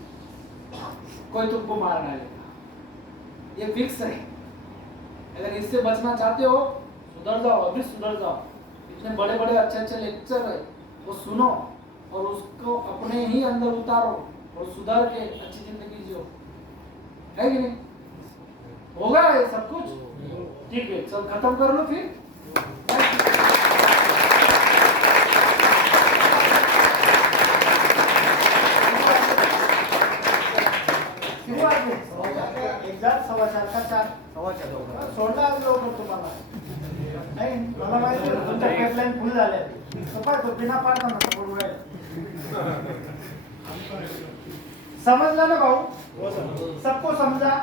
कोई तुमको मार डालेगा, ये फिक्स है। अगर इससे बचना चाहते हो, सुधर जाओ, अभी सुधर जाओ। इतने बड़े बड़े अच्छे अच्छे लेक्चर है, वो सुनो और उसको अपने ही अंदर उतारो और सुधर के अच्छी जिंदगी जियो, है कि नहीं? होगा ये सब कुछ? ठीक है, चल खत्म कर लो फिर। एक्झॅक्ट 4:15 का 4 सोडला लवकर तुम्हाला नाही, मला माहिती आहे तुमच्या पाईपलाईन फुल झाल्या, तो बिना पाडता ना पडू राहिला। समजलं ना भाऊ? सबको समझा?